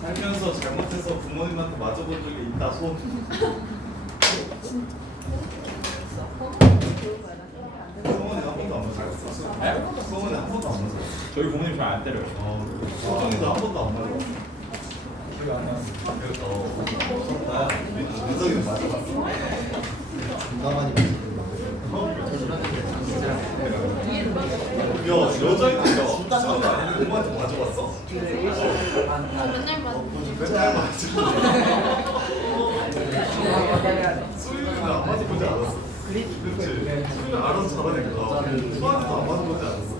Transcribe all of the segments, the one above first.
살면서 잘못해서 부모님한테 맞아본 적이 있다 손. 성원이 한 번도 안 맞았어. 네? 성원이 한 번도 안 맞았어. 저희 부모님 잘 안 때려요. 소정이도 한 번도 안 맞았어. 기억 안 나요. 나 민석이는 맞아봤어. 공감하니 야 여자애들 야 수정도 아니고 엄마한테 맞아봤어? 맨날 맨날 맞아. 수윤이는 안 맞아보지 않았어. 그렇지. 수윤이 알아서 잘하니까. 수아한테도 안 맞아보지 않았어.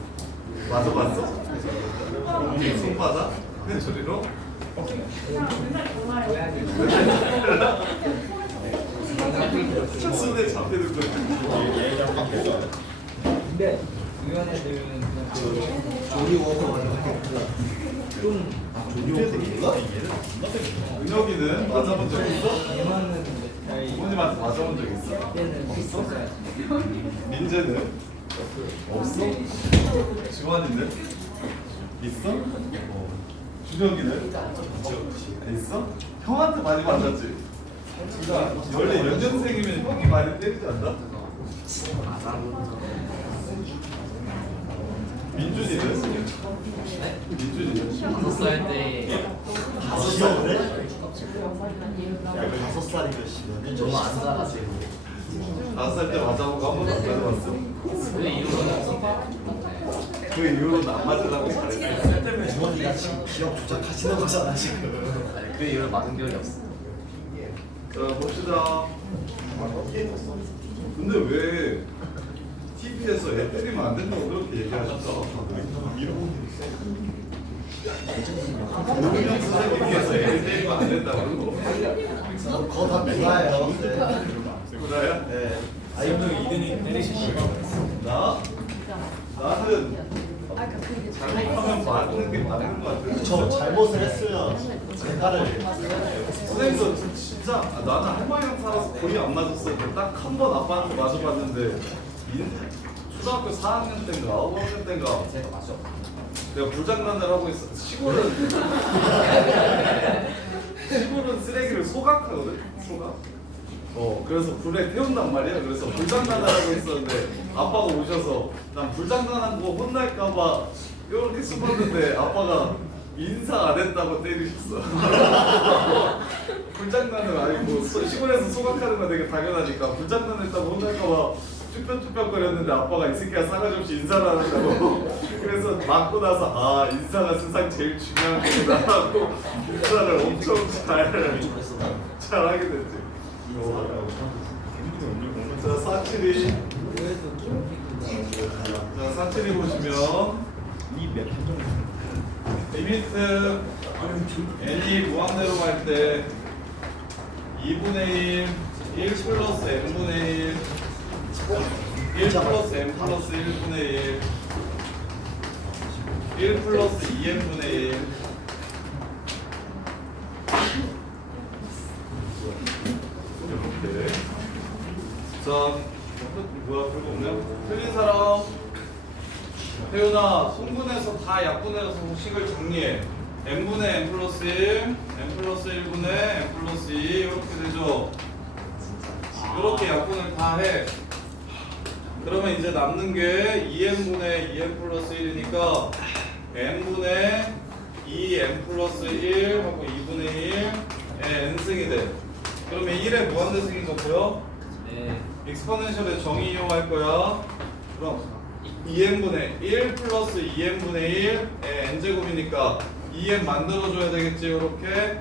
맞아봤어? 손바닥? 그냥 저리로? 손에 잡히는 거. 근데 중요한 애들은 그냥 조리 워커 좀 조리 워커 몰라? 은혁이는 맞아본 적 있어? 얘만은 부모님한테 맞아본 적 있어? 얘는 있었어요. 민재는? 없어? 지환이는? 있어? 준혁이는? 있어? 형한테 많이 맞았지? 원래 연년생이면 형이 많이 때리지 않나? 민준이는? 민준이는? 5살 때 5살이래? 5살이면 씨몇 너무 안 살아지고 5살 때 맞아보고 한 번도 안 맞아봤어? 그 이후로는 없었대. 그 이후로는 안 맞으려고 잘했어. 부모님이 지금 기억 조작하시는 거잖아 지금. 그 이후로 맞은 기억이 없어. 자 봅시다. 근데 왜 TV에서 애 때리면 안 된다고 그렇게 얘기하셨어? 교육형 선생님께서 애를 때리면 안 된다고. 그거 다 구라예요. 구라야? 네. 아이들 이든이 때리시죠. 나는 잘못하면 맞는 게 맞는 것 같아. 저 잘못을 했으면 제가를 선생님도 진짜 나는 할머니랑 살아서 거의 안 맞았어. 딱 한 번 아빠한테 맞아봤는데 초등학교 4학년 때인가 9학년 때인가 내가 불장난을 하고 있어. 시골은 쓰레기를 소각하거든. 소각. 그래서 불에 태운단 말이야. 그래서 불장난을 하고 있었는데 아빠가 오셔서 난 불장난한 거 혼날까봐 이렇게 숨었는데 아빠가 인사 안 했다고 때리셨어. 불장난을 아니고 시골에서 소각하는 거 되게 당연하니까 불장난했다고 혼날까봐 쭈뼛쭈뼛거렸는데 아빠가 이 새끼가 싸가지 없이 인사를 안 한다고. 그래서 맞고 나서 아 인사가 세상 제일 중요한 거구나 하고 인사를 엄청 잘하게 됐지. 자 사칠이 자 사칠이 보시면 리미트 n이 무한대로 갈 때 2분의 1 플러스 n분의 1 플러스 n 플러스 1분의 1 플러스 2n분의 1 이렇게. 자 뭐야 별거 없네요. 틀린 사람. 태윤아 송분해서 다 약분해서 식을 정리해. n분의 n 플러스 1 n 플러스 1분의 n 플러스 2 이렇게 되죠. 이렇게 약분을 다 해. 그러면 이제 남는 게 2n분의 2n 플러스 1이니까 n분의 2n 플러스 1 하고 2분의 1의 n승이 돼. 그러면 1의 무한대승인 거 보여? 네. 익스포넨셜의 정의 이용할 거야. 그럼 2n분의 1 플러스 2n분의 1의 n제곱이니까 2n 만들어줘야 되겠지. 이렇게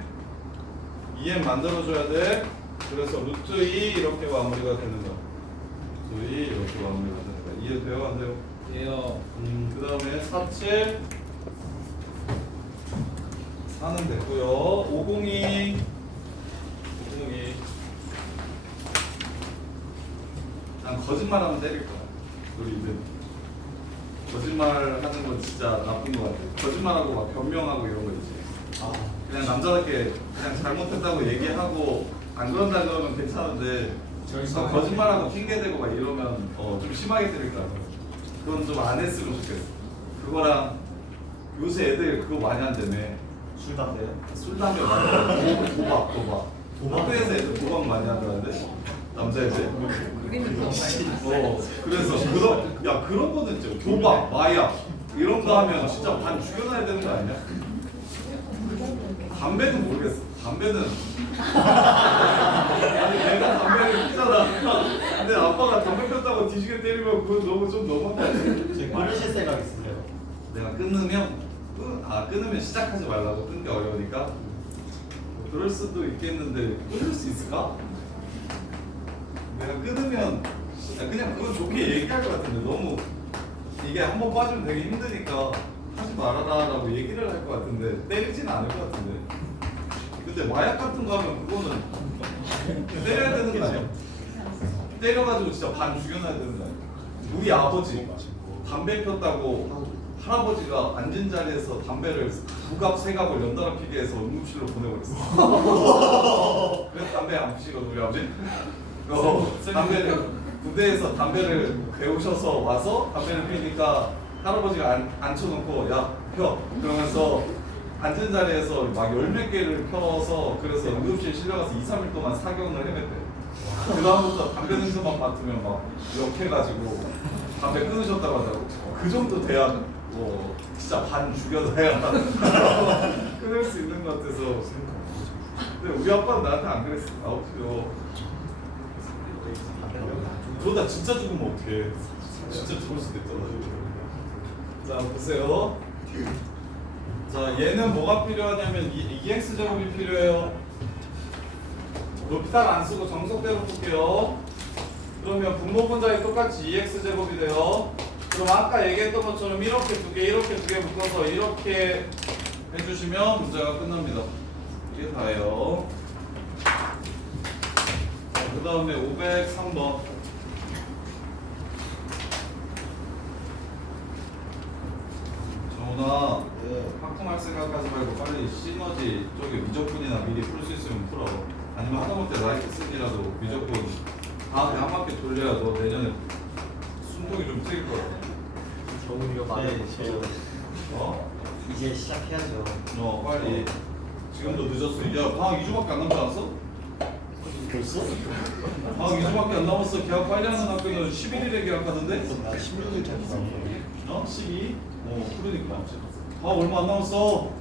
2n 만들어줘야 돼. 그래서 루트 2 이렇게 마무리가 되는 거야. 루트 2 이렇게 마무리가 되는 거야. 이해돼요? 안 돼요? 예요. 그 다음에 47 4는 됐고요. 502 난 거짓말하면 때릴 거야. 우리 이들 거짓말하는 건 진짜 나쁜 거 같아. 거짓말하고 막 변명하고 이런 거 있지. 그냥 남자답게 그냥 잘못했다고 얘기하고 안 그런다 그러면 괜찮은데 거짓말하고 핑계대고 막 이러면 좀 심하게 때릴 거야. 그건 좀 안 했으면 좋겠어. 그거랑 요새 애들 그거 많이 한다며. 술 담배요? 술 담배 많이 하고 도박. 학교에서 애들 도박 많이 한다는데 남자애들. 그래서 그런 거는 진짜 도박, 마약 이런 거 하면 진짜 반 죽여놔야 되는 거 아니야? 담배는 모르겠어. 담배는 아니 내가 담배를 피잖아. 근데 아빠가 담배 폈다고 뒤지게 때리면 그건 너무 좀 너무한 거 아니야? 제 끊으실 생각 있으세요? 내가 끊으면 시작하지 말라고. 끊기 어려우니까. 그럴 수도 있겠는데 끊을 수 있을까? 내가 끊으면 그냥 그건 좋게 얘기할 것 같은데 너무 이게 한번 빠지면 되게 힘드니까 하지 말아라라고 얘기를 할 것 같은데 때리지는 않을 것 같은데. 근데 마약 같은 거 하면 그거는 때려야 되는 거 아니야? 때려가지고 진짜 반 죽여놔야 되는 거 아니야? 우리 아버지 담배 폈다고 할아버지가 앉은 자리에서 담배를 2갑 3갑을 연달아 피게 해서 응급실로 보내버렸어. 그래서 담배 안 피시거든 우리 아버지. 담배를 군대에서 담배를 배우셔서 와서 담배를 피니까 할아버지가 앉혀놓고 야 펴 그러면서 앉은 자리에서 막 10몇 개를 펴서 그래서 응급실 실려가서 2-3일 동안 사경을 헤맸대. 그 다음부터 담배 냄새만 맡으면 막 욕해가지고 담배 끊으셨다고 하더라고. 그 정도 돼야 진짜 반 죽여놔야 끊을 수 있는 것 같아서. 근데 우리 아빠는 나한테 안 그랬어. 아버지요. 그러다 진짜 죽으면 어떡해. 진짜 죽을 수도 있잖아. 자 보세요. 자 얘는 뭐가 필요하냐면 2x제곱이 필요해요. 높이탈 안 쓰고 정석대로 풀게요. 그러면 분모분자에 똑같이 2x제곱이 돼요. 그럼 아까 얘기했던 것처럼 이렇게 두 개 묶어서 이렇게 해주시면 문제가 끝납니다. 이게 다예요. 그 다음에 503번. 정훈아, 확통할 생각하지 말고 빨리 시너지 쪽에 미적분이나 미리 풀 수 있으면 풀어. 아니면 하다못해 라이트 쓰기라도 미적분 다음에 한 바퀴 돌려야 너 내년에 순통이 좀 트일 거야. 정우리가 말을 못해요. 이제 시작해야죠. 빨리. 지금도 늦었어. 이제 방학 2주밖에 안 남지 않았어? 벌써? 방학 2주밖에 안 남았어. 계약 빨리 하는 학교는 11일에 계약하는데? 나 16일까지 12? 그러니까. 방학 얼마 안 남았어.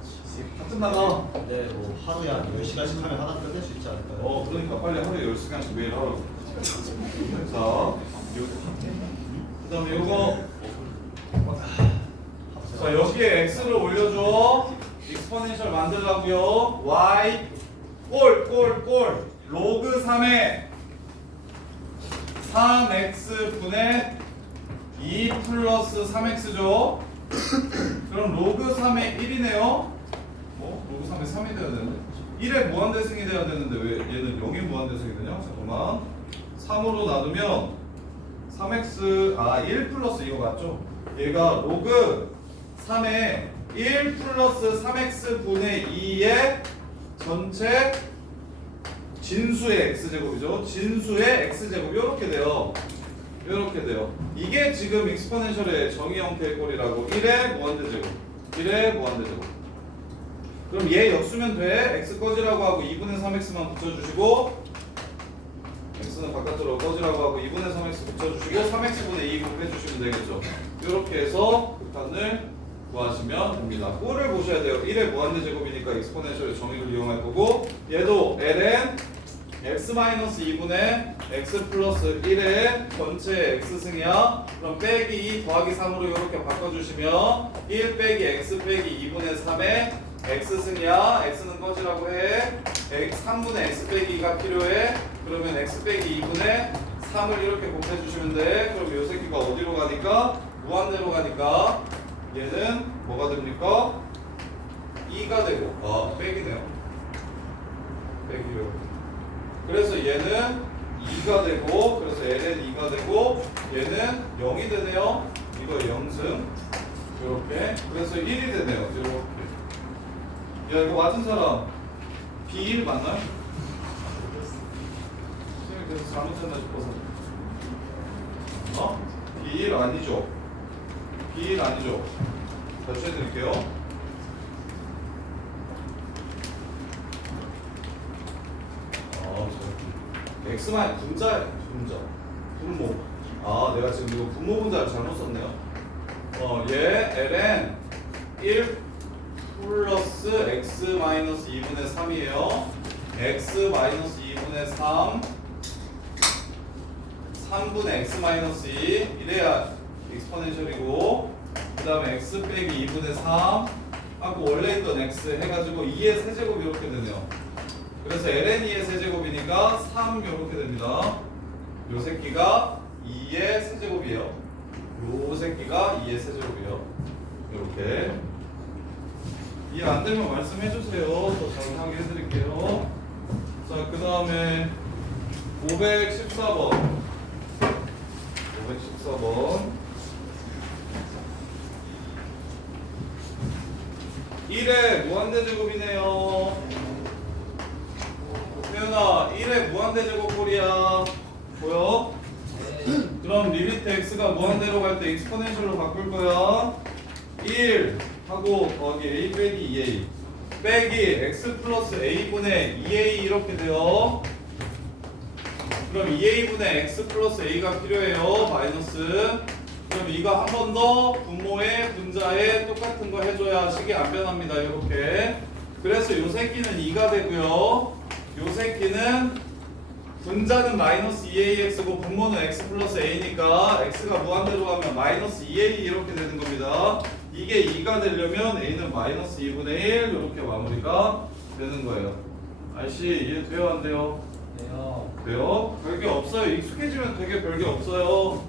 다 끝나가. 근데 뭐 하루에 한 10시간씩 하면 하나 끝낼 수 있지 않을까요? 그러니까 빨리 하루에 10시간씩 매일 하라고. 자, 그 다음에 요거. 자, 여기에 x를 올려줘. 익스포넨셜 만들라고요. y 꼴 로그 3에 3x 분의 2 플러스 3x죠. 그럼 로그 3의 1이네요. 로그 3의 3이 돼야 되는데 1의 무한대승이 돼야 되는데 왜 얘는 0의 무한대승이 되냐? 잠깐만. 3으로 나누면 3x 1 플러스 이거 맞죠? 얘가 로그 3의 1 플러스 3x 분의 2의 전체 진수의 x제곱이죠. 진수의 x제곱 이렇게 돼요. 이게 지금 익스포넨셜의 정의 형태의 꼴이라고. 1의 무한대제곱 1의 무한대제곱. 그럼 얘 역수면 돼. x 꺼지라고 하고 2분의 3x만 붙여주시고 x는 바깥으로 꺼지라고 하고 2분의 3x 붙여주시고 3x분의 2 곱해주시면 되겠죠. 이렇게 해서 극한을 구하시면 됩니다. 꼴을 보셔야 돼요. 1의 무한대제곱이니까 익스포넨셜의 정의를 이용할 거고 얘도 ln x-2분의 x 플러스 1의 전체 x승이야. 그럼 빼기 2 더하기 3으로 이렇게 바꿔주시면 1 빼기 x 빼기 2분의 3의 x승이야. x는 꺼지라고 해. 3분의 x 빼기 2가 필요해. 그러면 x 빼기 2분의 3을 이렇게 곱해주시면 돼. 그럼 요 새끼가 어디로 가니까? 무한대로 가니까 얘는 뭐가 됩니까? 2가 되고 빼기네요. 빼기요. 그래서 얘는 2가 되고 그래서 ln 2가 되고 얘는 0이 되네요. 이거 0승 이렇게. 그래서 1이 되네요. 이렇게. 야 이거 맞은 사람 B1 맞나요? 계속 잘못했나 싶어서. B1 아니죠? B1 아니죠? 다시 해드릴게요. X만 분자 분모. 내가 지금 이거 분모 분자를 잘못 썼네요. 얘 ln 1 플러스 x 마이너스 2분의 3이에요. x 마이너스 2분의 3 3분의 x 마이너스 2 이래야 익스포넨셜이고, 그 다음에 x 빼기 2분의 3 하고 원래 있던 x 해가지고 2의 세제곱 이렇게 되네요. 그래서 ln 2의 세제곱이니까 3 이렇게 됩니다. 요 새끼가 2의 세제곱이에요. 요 새끼가 2의 세제곱이에요. 이렇게. 이해 안 되면 말씀해 주세요. 더 정확하게 해드릴게요. 자, 그 다음에 514번. 514번. 1의 무한대제곱이네요. 태연아, 1의 무한대제곱꼴이야. 보여? 그럼 리미트 x가 무한대로 갈 때 익스포넨셜로 바꿀 거야. 1 하고 거기 a 빼기 2a 빼기 x 플러스 a분의 2a 이렇게 돼요. 그럼 2a분의 x 플러스 a가 필요해요. 마이너스. 그럼 이거 한 번 더 분모에 분자에 똑같은 거 해줘야 식이 안 변합니다. 이렇게. 그래서 요 새끼는 2가 되고요. 요 새끼는 분자는 마이너스 2ax고 분모는 x 플러스 a니까 x가 무한대로 가면 마이너스 2a 이렇게 되는 겁니다. 이게 2가 되려면 a는 마이너스 2분의 1 이렇게 마무리가 되는 거예요. 아저씨 이해돼요? 안 돼요? 네요. 돼요? 별게 없어요. 익숙해지면 되게 별게 없어요.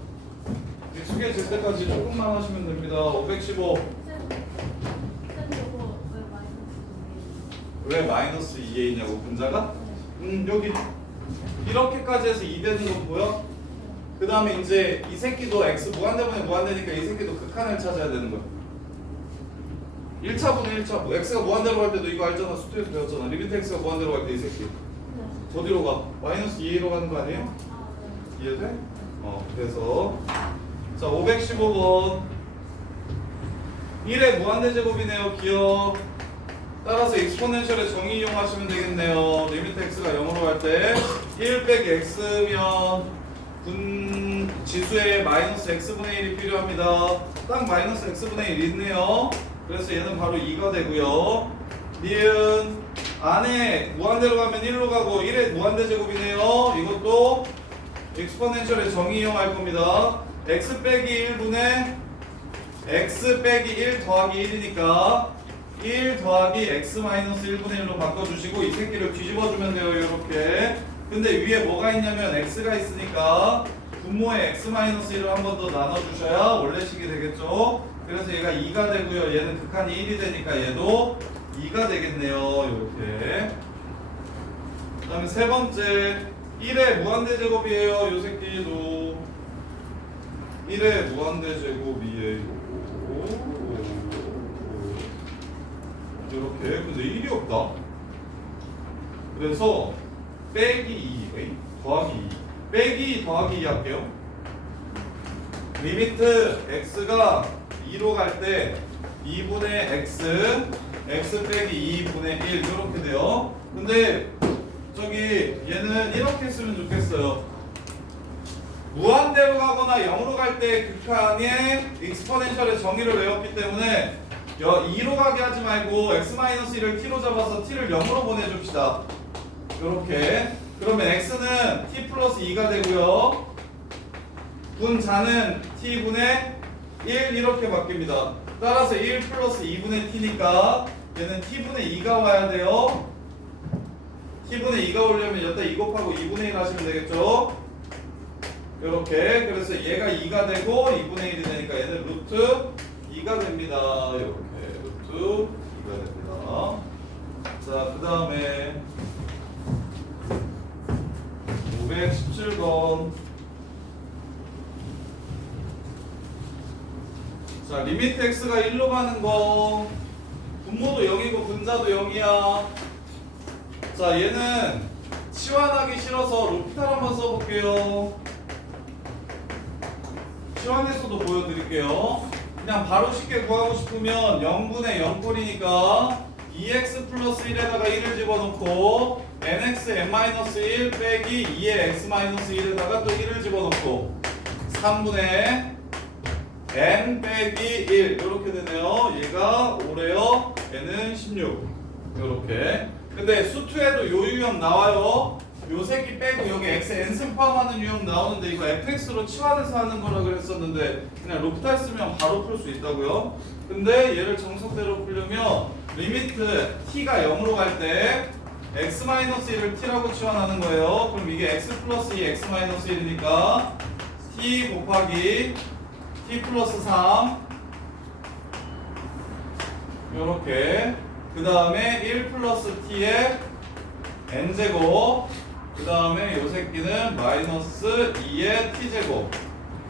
익숙해질 때까지 조금만 하시면 됩니다. 515 왜 마이너스 2a냐고 분자가? 여기 이렇게까지 해서 2 되는 거 보여? 그 다음에 이제 이 새끼도 x 무한대분의 무한대니까 이 새끼도 극한을 찾아야 되는 거야. 1차분의 1차 뭐 x가 무한대로 갈 때도 이거 알잖아. 수트에서 배웠잖아. 리미트 x가 무한대로 갈 때 이 새끼 어디로 가? 마이너스 2a로 가는 거 아니에요? 이해돼? 그래서 자 515번 1의 무한대제곱이네요. 기억. 따라서 익스포넨셜의 정의 이용하시면 되겠네요. 리미트 x가 0으로 갈 때 1 빼기 x면 지수에 마이너스 x분의 1이 필요합니다. 딱 마이너스 x분의 1 있네요. 그래서 얘는 바로 2가 되고요. 니은 안에 무한대로 가면 1로 가고 1의 무한대제곱이네요. 이것도 익스포넨셜의 정의 이용할 겁니다. x 빼기 1분의 x 빼기 1 더하기 1이니까 1 더하기 x 마이너스 1분의 1로 바꿔주시고 이 새끼를 뒤집어주면 돼요. 이렇게. 근데 위에 뭐가 있냐면 x가 있으니까 분모에 x 마이너스 1을 한 번 더 나눠주셔야 원래식이 되겠죠. 그래서 얘가 2가 되고요. 얘는 극한이 1이 되니까 얘도 2가 되겠네요. 이렇게. 그 다음에 세 번째 1의 무한대제곱이에요. 요 새끼도 1의 무한대제곱이에요. 이렇게. 근데 1이 없다. 그래서 빼기 2 더하기 2 빼기 더하기 2 할게요. 리미트 x가 2로 갈 때 2분의 x 빼기 2분의 1 이렇게 돼요. 근데 저기 얘는 이렇게 쓰면 좋겠어요. 무한대로 가거나 0으로 갈 때 극한의 익스포넨셜의 정의를 외웠기 때문에 2로 가게 하지 말고 x-1을 t로 잡아서 t를 0으로 보내줍시다. 이렇게. 그러면 x는 t 플러스 2가 되고요. 분자는 t분의 1 이렇게 바뀝니다. 따라서 1 플러스 2분의 t니까 얘는 t분의 2가 와야 돼요. t분의 2가 오려면 여기다 2 곱하고 2분의 1 하시면 되겠죠. 이렇게. 그래서 얘가 2가 되고 2분의 1이 되니까 얘는 루트 2가 됩니다. 이렇게 루트 2가 됩니다. 자, 그 다음에 517번. 자, 리미트 x가 1로 가는 거 분모도 0이고 분자도 0이야. 자, 얘는 치환하기 싫어서 로피탈 한번 써볼게요. 치환해서도 보여드릴게요. 그냥 바로 쉽게 구하고 싶으면 0분의 0꼴이니까 2x 플러스 1에다가 1을 집어넣고 nx n-1 빼기 2의 x-1에다가 또 1을 집어넣고 3분의 n 빼기 1 이렇게 되네요. 얘가 5래요. n은 16 이렇게. 근데 수투에도 요 유형 나와요. 요 새끼 빼고 여기 x n승 포함하는 유형 나오는데 이거 fx로 치환해서 하는 거라 그랬었는데 그냥 로피탈 쓰면 바로 풀 수 있다고요. 근데 얘를 정석대로 풀려면 리미트 t가 0으로 갈 때 x-1을 t라고 치환하는 거예요. 그럼 이게 x 플러스 2 x-1이니까 t 곱하기 t 플러스 3 요렇게. 그 다음에 1 플러스 t의 n제곱, 그 다음에 요 새끼는 마이너스 2의 t제곱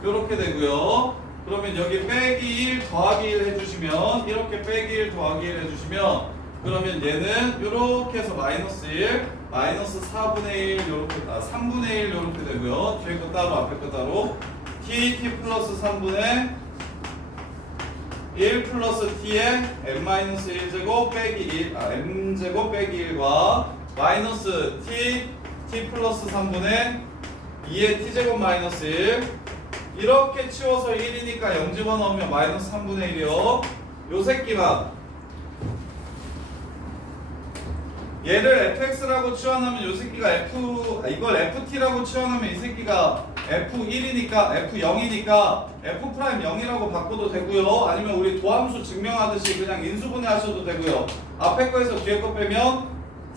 요렇게 되고요. 그러면 여기 빼기 1 더하기 1 해주시면 이렇게 빼기 1 더하기 1 해주시면 그러면 얘는 요렇게 해서 마이너스 1 마이너스 4분의 1 요렇게 3분의 1 요렇게 되고요. 뒤에 거 따로 앞에 거 따로 t 플러스 3분의 1 플러스 t의 n-1제곱 빼기 1 n제곱 빼기 1과 마이너스 t 플러스 3분의 2의 t제곱 마이너스 1 이렇게 치워서 1이니까 0 집어넣으면 마이너스 3분의 1이요. 요 새끼만 얘를 fx라고 치환하면 요 새끼가 이걸 ft라고 치환하면 이 새끼가 f1이니까 f0이니까 f'0이라고 바꿔도 되고요. 아니면 우리 도함수 증명하듯이 그냥 인수분해 하셔도 되고요. 앞에 거에서 뒤에 거 빼면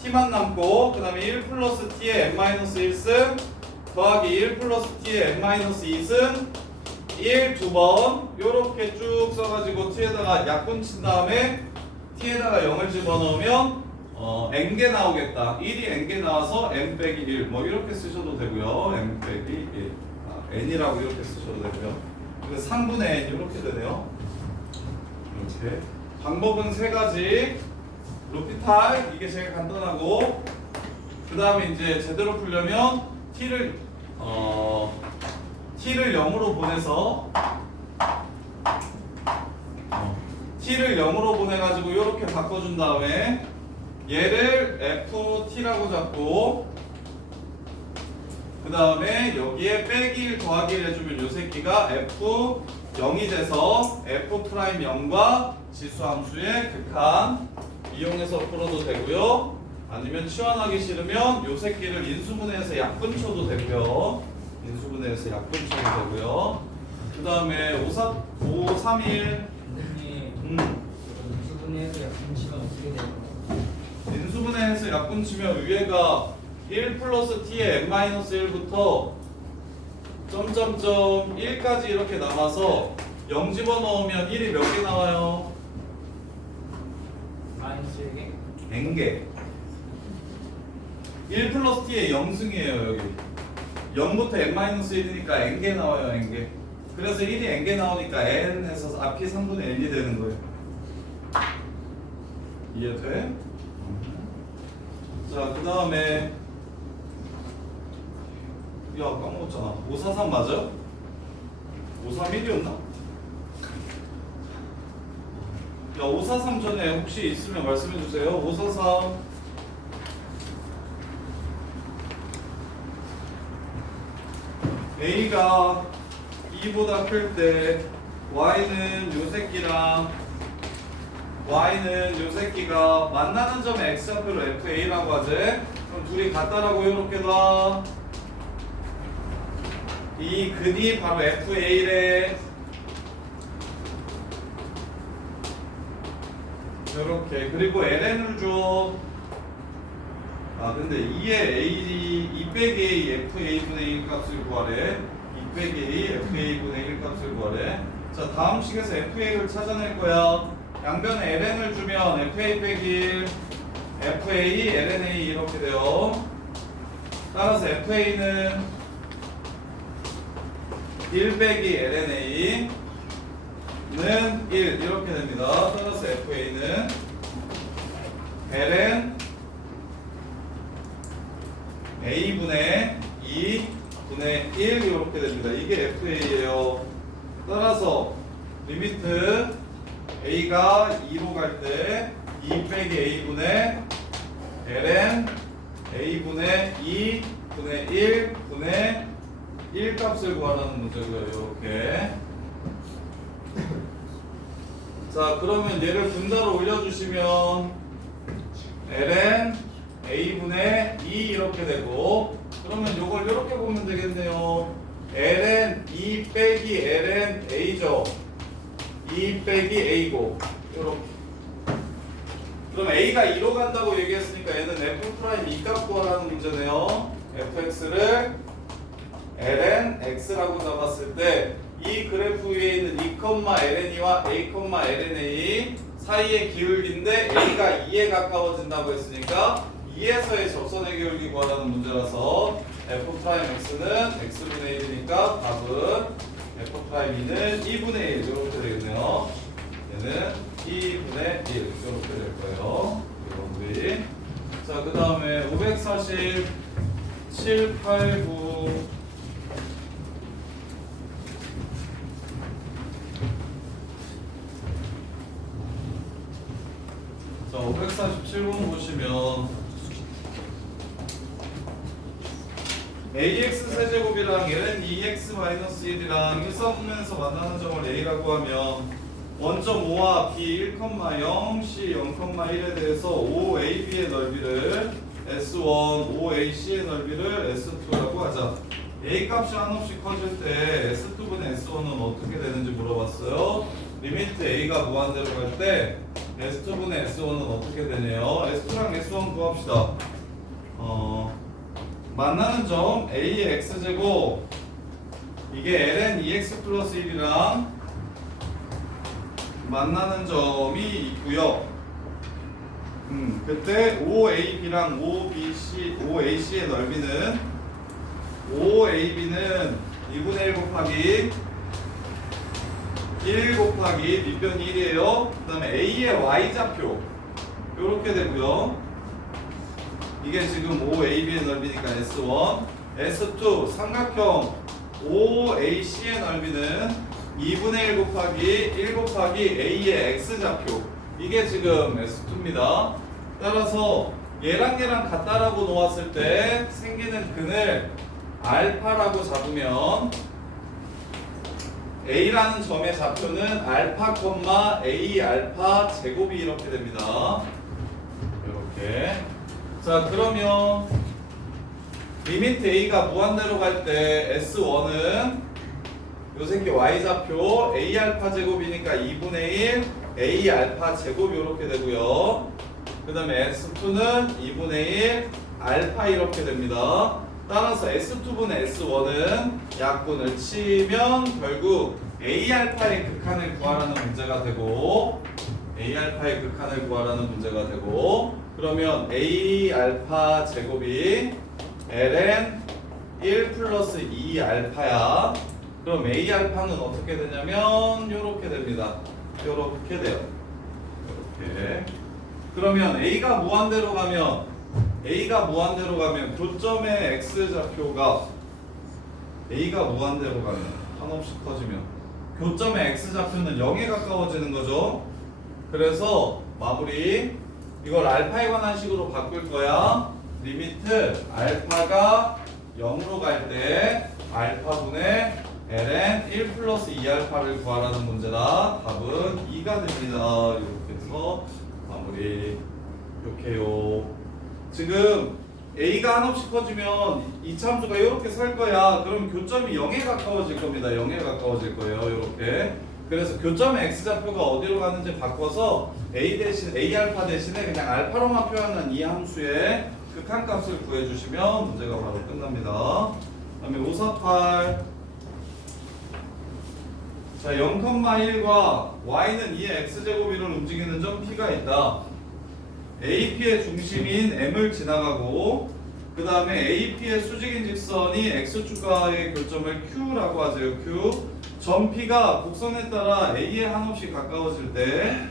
t만 남고 그 다음에 1 플러스 t의 n-1승 더하기 1 플러스 t의 n-2승 1 두 번 요렇게 쭉 써가지고 t에다가 약분 친 다음에 t에다가 0을 집어넣으면 n개 나오겠다. 1이 n개 나와서 n 빼기 1 뭐 이렇게 쓰셔도 되고요. n 빼기 1 n이라고 이렇게 쓰셔도 되고요. 근데 3분의 n 이렇게 되네요. 이렇게 방법은 세 가지. 로피탈 이게 제일 간단하고 그 다음에 이제 제대로 풀려면 t를 0으로 보내서 t를 0으로 보내가지고 이렇게 바꿔준 다음에 얘를 ft라고 잡고 그 다음에 여기에 빼기 1 더하기 1 해주면 요 새끼가 f0이 돼서 f'0과 지수함수의 극한 이용해서 풀어도 되고요. 아니면 치환하기 싫으면 요 새끼를 인수분해해서 약분 쳐도 되고요. 인수분해해서 약분 쳐도 되고요. 그 다음에 531 선생님 인수분해해서 약분 치면 어떻게 돼요? 인수분해해서 약분 치면 위에가 1 플러스 t의 n-1부터 점점점 1까지 이렇게 남아서 0 집어넣으면 1이 몇 개 나와요? 마이너스 1개? n개. 1 플러스 t의 0승이에요 여기. 0부터 n-1이니까 n개 나와요 n개. 그래서 1이 n개 나오니까 n에서 앞이 3분의 1이 되는 거예요. 이해돼? 자, 그 다음에 야 까먹었잖아. 543 맞아요? 531이었나? 야 543 전에 혹시 있으면 말씀해 주세요. 543 A가 2보다 클 때 Y는 요 새끼랑 Y는 요 새끼가 만나는 점의 X좌표로 FA라고 하지. 그럼 둘이 같다라고 이렇게 놔. 이 근이 바로 FA래. 요렇게. 그리고 LN을 줘. 근데 2의 A, 2 빼기 A, FA분의 1 값을 구하래. 2 빼기 A, FA분의 1 값을 구하래. 자, 다음 식에서 FA를 찾아낼 거야. 양변에 LN을 주면 FA 빼기 1, FA, LNA 이렇게 돼요. 따라서 FA는 1 빼기 LNA는 1 이렇게 됩니다. 따라서 FA는 LN a분의 2 분의 1 이렇게 됩니다. 이게 FA예요. 따라서 리미트 a가 2로 갈 때 2 빼기 a분의 ln a분의 2 분의 1 분의 1 값을 구하라는 문제고요. 이렇게. 자, 그러면 얘를 분자로 올려주시면 ln a분의 2 이렇게 되고, 그러면 요걸 이렇게 보면 되겠네요. ln 2 빼기 ln a죠. 2 빼기 a고 이렇게. 그럼 a가 2로 간다고 얘기했으니까 얘는 f' 2값 구하라는 문제네요. fx를 ln x라고 잡았을 때 이 그래프 위에 있는 2,ln이와 a,lna 사이의 기울기인데 a가 2에 가까워진다고 했으니까 2에서의 접선의 기울기 구하라는 문제라서 f'x는 x분의 1이니까 답은 f'는 2분의 1 이렇게 되겠네요. 얘는 2분의 1 이렇게 될 거예요. 이런 자, 그 다음에 547, 8, 9 자, 547번 보시면 ax 세제곱이랑 ln 2x-1이랑 일사분면에서 만나는 점을 a라고 하면 원점 5와 b 1,0, c 0,1에 대해서 5ab의 넓이를 s1, 5ac의 넓이를 s2라고 하자. a 값이 한없이 커질 때 s2분의 s1은 어떻게 되는지 물어봤어요. 리미트 a가 무한대로 갈 때 s2분의 s1은 어떻게 되네요. s2랑 s1 구합시다. 만나는 점 a의 x제곱 이게 ln 2x 플러스 1이랑 만나는 점이 있고요. 그때 5ab랑 5ac의 넓이는 5ab는 2분의 1 곱하기 1 곱하기 밑변이 1이에요. 그 다음에 a의 y좌표 요렇게 되고요. 이게 지금 5ab의 넓이니까 S1, S2 삼각형 5AC의 넓이는 2분의 1 곱하기 1 곱하기 A의 X좌표 이게 지금 S2입니다. 따라서 얘랑 같다라고 놓았을 때 생기는 근을 알파라고 잡으면 A라는 점의 좌표는 알파, A 알파 제곱이 이렇게 됩니다. 이렇게. 자, 그러면 리미트 a가 무한대로 갈 때 s1은 요 새끼 y좌표 a 알파 제곱이니까 2분의 1 a 알파 제곱 이렇게 되고요. 그 다음에 s2는 2분의 1 알파 이렇게 됩니다. 따라서 s2분의 s1은 약분을 치면 결국 a 알파의 극한을 구하라는 문제가 되고 a 알파의 극한을 구하라는 문제가 되고 그러면 a 알파 제곱이 ln 1 플러스 2 알파야. 그럼 a 알파는 어떻게 되냐면 요렇게 됩니다. 요렇게 돼요. 이렇게. 그러면 a가 무한대로 가면 교점의 x 좌표가 a가 무한대로 가면 한없이 커지면 교점의 x 좌표는 0에 가까워지는 거죠. 그래서 마무리 이걸 알파에 관한 식으로 바꿀 거야. 리미트 알파가 0으로 갈 때 알파분의 ln 1 플러스 2알파를 구하라는 문제다. 답은 2가 됩니다. 이렇게 해서 마무리. 이렇게요. 지금 a가 한없이 커지면 이 참수가 이렇게 설 거야. 그럼 교점이 0에 가까워질 겁니다. 0에 가까워질 거예요. 이렇게. 그래서 교점의 x좌표가 어디로 가는지 바꿔서 a 알파 대신에 그냥 알파로만 표현한 이 함수의 극한값을 구해주시면 문제가 바로 끝납니다. 그 다음에 548 자 0,1과 y는 2의 x제곱이를 움직이는 점 p가 있다. AP의 중심인 M을 지나가고 그 다음에 AP의 수직인 직선이 X축과의 교점을 Q라고 하죠. Q. 점 P가 곡선에 따라 A에 한없이 가까워질 때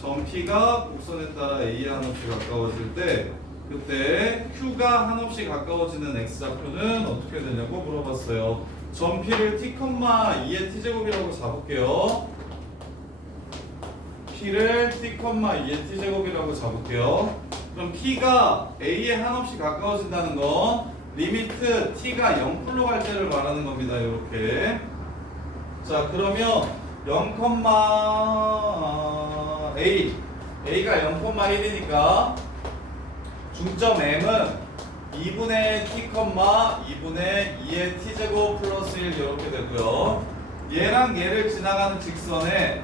점 P가 곡선에 따라 A에 한없이 가까워질 때 그때 Q가 한없이 가까워지는 X좌표는 어떻게 되냐고 물어봤어요. 점 P를 T, 2의 T제곱이라고 잡을게요. P를 T, 2의 T제곱이라고 잡을게요. 그럼 P가 A에 한없이 가까워진다는 건 리미트 T가 0풀로 갈 때를 말하는 겁니다. 이렇게. 자, 그러면 0, A가 0,1이니까 중점 M은 2분의 T, 2분의 2의 T제곱 플러스 1 이렇게 되고요. 얘랑 얘를 지나가는 직선에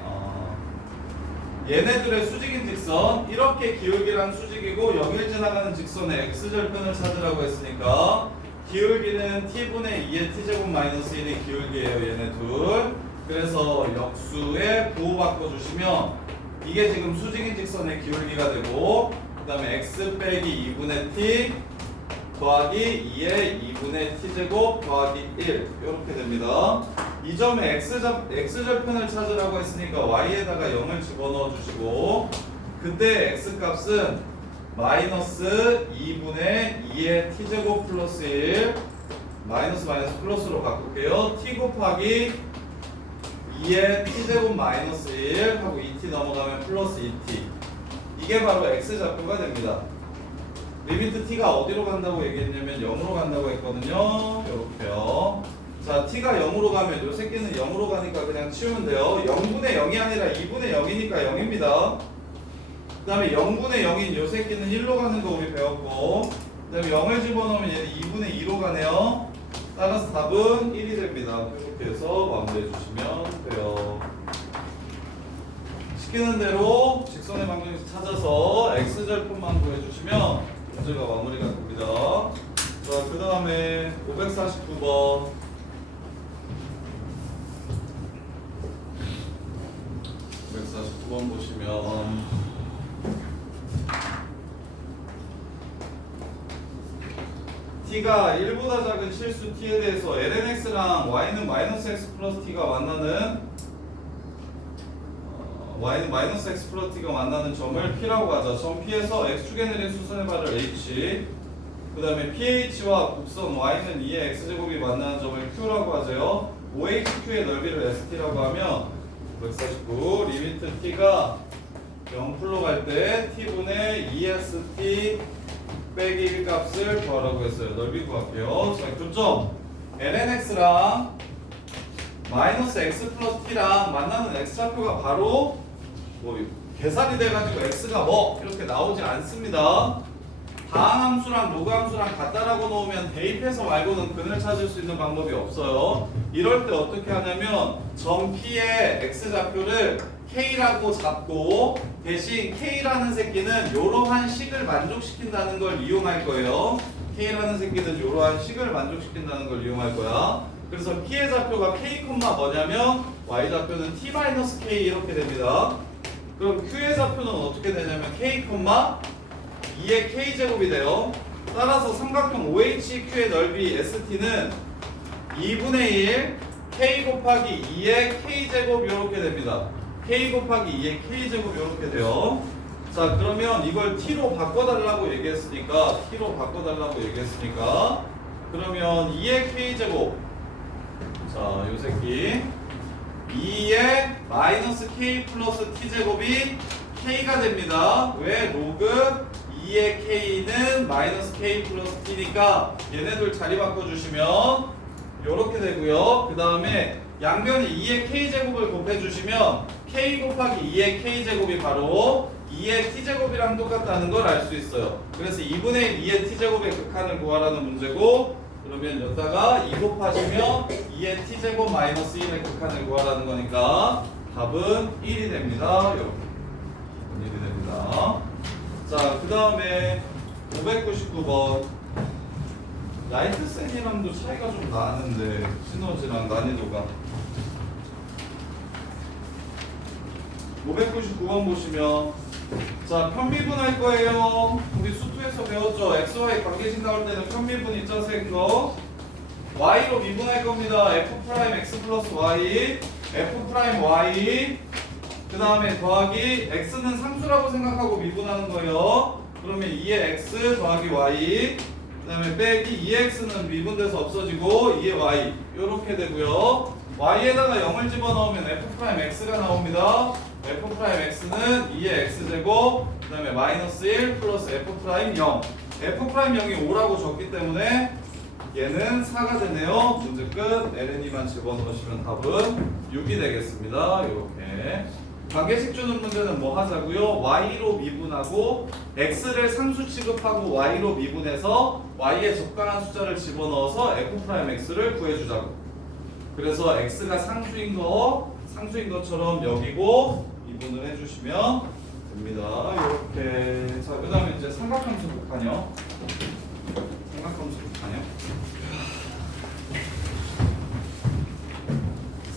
얘네들의 수직인 직선 이렇게 기울기랑 수직이고 여길 지나가는 직선의 X절편을 찾으라고 했으니까 기울기는 T분의 2의 T제곱 마이너스 1이 기울기예요. 얘네 둘. 그래서 역수에 부호 바꿔주시면 이게 지금 수직인 직선의 기울기가 되고 그 다음에 X 빼기 2분의 T 더하기 2의 2분의 T제곱 더하기 1 이렇게 됩니다. 이 점에 X절편을 찾으라고 했으니까 Y에다가 0을 집어넣어 주시고 그때 X값은 마이너스 2분의 2의 T제곱 플러스 1 마이너스 플러스로 바꿀게요. T 곱하기 2의 T제곱 마이너스 1 하고 2T 넘어가면 플러스 2T 이게 바로 X좌표가 됩니다. 리미트 T가 어디로 간다고 얘기했냐면 0으로 간다고 했거든요. 이렇게요. 자, T가 0으로 가면 요 새끼는 0으로 가니까 그냥 치우면 돼요. 0분의 0이 아니라 2분의 0이니까 0입니다. 그 다음에 0분의 0인 요 새끼는 1로 가는 거 우리 배웠고 그 다음에 0을 집어넣으면 얘는 2분의 2로 가네요. 따라서 답은 1이 됩니다. 이렇게 해서 마무리해 주시면 돼요. 시키는 대로 직선의 방정식 찾아서 X절편만 구해주시면 문제가 마무리가 됩니다. 자, 그 다음에 549번. 549번 보시면 T가 1보다 작은 실수 T에 대해서 lnx랑 y는 마이너스 x 플러스 T가 만나는 y는 마이너스 x 플러스 T가 만나는 점을 P라고 하자. 점 P에서 x축에 내린 수선의 발을 H 그 다음에 PH와 곡선 y는 2의 x제곱이 만나는 점을 Q라고 하죠. OHQ의 넓이를 ST라고 하면 149 리미트 T가 0풀로 갈 때 T분의 2ST 빼기 1 값을 구하라고 했어요. 넓이 구할게요. 자, 교점 lnx랑 마이너스 x 플러스 t랑 만나는 x좌표가 바로 뭐 계산이 돼가지고 x가 뭐 이렇게 나오지 않습니다. 다항함수랑 로그함수랑 같다라고 놓으면 대입해서 말고는 근을 찾을 수 있는 방법이 없어요. 이럴 때 어떻게 하냐면 점 P의 x좌표를 K라고 잡고 대신 K라는 새끼는 이러한 식을 만족시킨다는 걸 이용할 거예요. K라는 새끼는 이러한 식을 만족시킨다는 걸 이용할 거야. 그래서 P의 좌표가 K, 뭐냐면 Y좌표는 T-K 이렇게 됩니다. 그럼 Q의 좌표는 어떻게 되냐면 K, 2의 K제곱이 돼요. 따라서 삼각형 OHQ의 넓이 ST는 2분의 1 K 곱하기 2의 K제곱 이렇게 됩니다. K 곱하기 2의 K제곱 이렇게 돼요. 자, 그러면 이걸 T로 바꿔달라고 얘기했으니까 그러면 2의 K제곱 자, 요 새끼 2의 마이너스 K 플러스 T제곱이 K가 됩니다. 왜? 로그 2의 K는 마이너스 K 플러스 T니까 얘네들 자리 바꿔주시면 요렇게 되고요. 그 다음에 양변에 2의 K제곱을 곱해주시면 K 곱하기 2의 K제곱이 바로 2의 T제곱이랑 똑같다는 걸 알 수 있어요. 그래서 2분의 2의 T제곱의 극한을 구하라는 문제고 그러면 여기다가 2 곱하시면 2의 T제곱 마이너스 1의 극한을 구하라는 거니까 답은 1이 됩니다. 이렇게 1이 됩니다. 자, 그 다음에 599번 라이트센이랑도 차이가 좀 나는데 시너지랑 난이도가 599번 보시면 자, 편미분할 거예요. 우리 수투에서 배웠죠. XY 관계식 나올 때는 편미분 있죠, 생거 Y로 미분할 겁니다. F' X 플러스 Y F' Y 그 다음에 더하기 X는 상수라고 생각하고 미분하는 거예요. 그러면 2의 x 더하기 y 그 다음에 빼기 2x는 미분돼서 없어지고 2의 y 이렇게 되고요. y에다가 0을 집어넣으면 f'x가 나옵니다. f'x는 2의 x제곱 그 다음에 마이너스 1 플러스 f'0 f'0이 5라고 줬기 때문에 얘는 4가 되네요. 문제 끝. ln이만 집어넣으시면 답은 6이 되겠습니다. 이렇게 관계식 주는 문제는 뭐 하자고요? y로 미분하고 x를 상수 취급하고 y로 미분해서 y에 적당한 숫자를 집어넣어서 f'x를 구해주자고. 그래서 x가 상수인 것처럼 여기고 미분을 해주시면 됩니다. 이렇게. 자, 그 다음에 이제 삼각함수 극한요.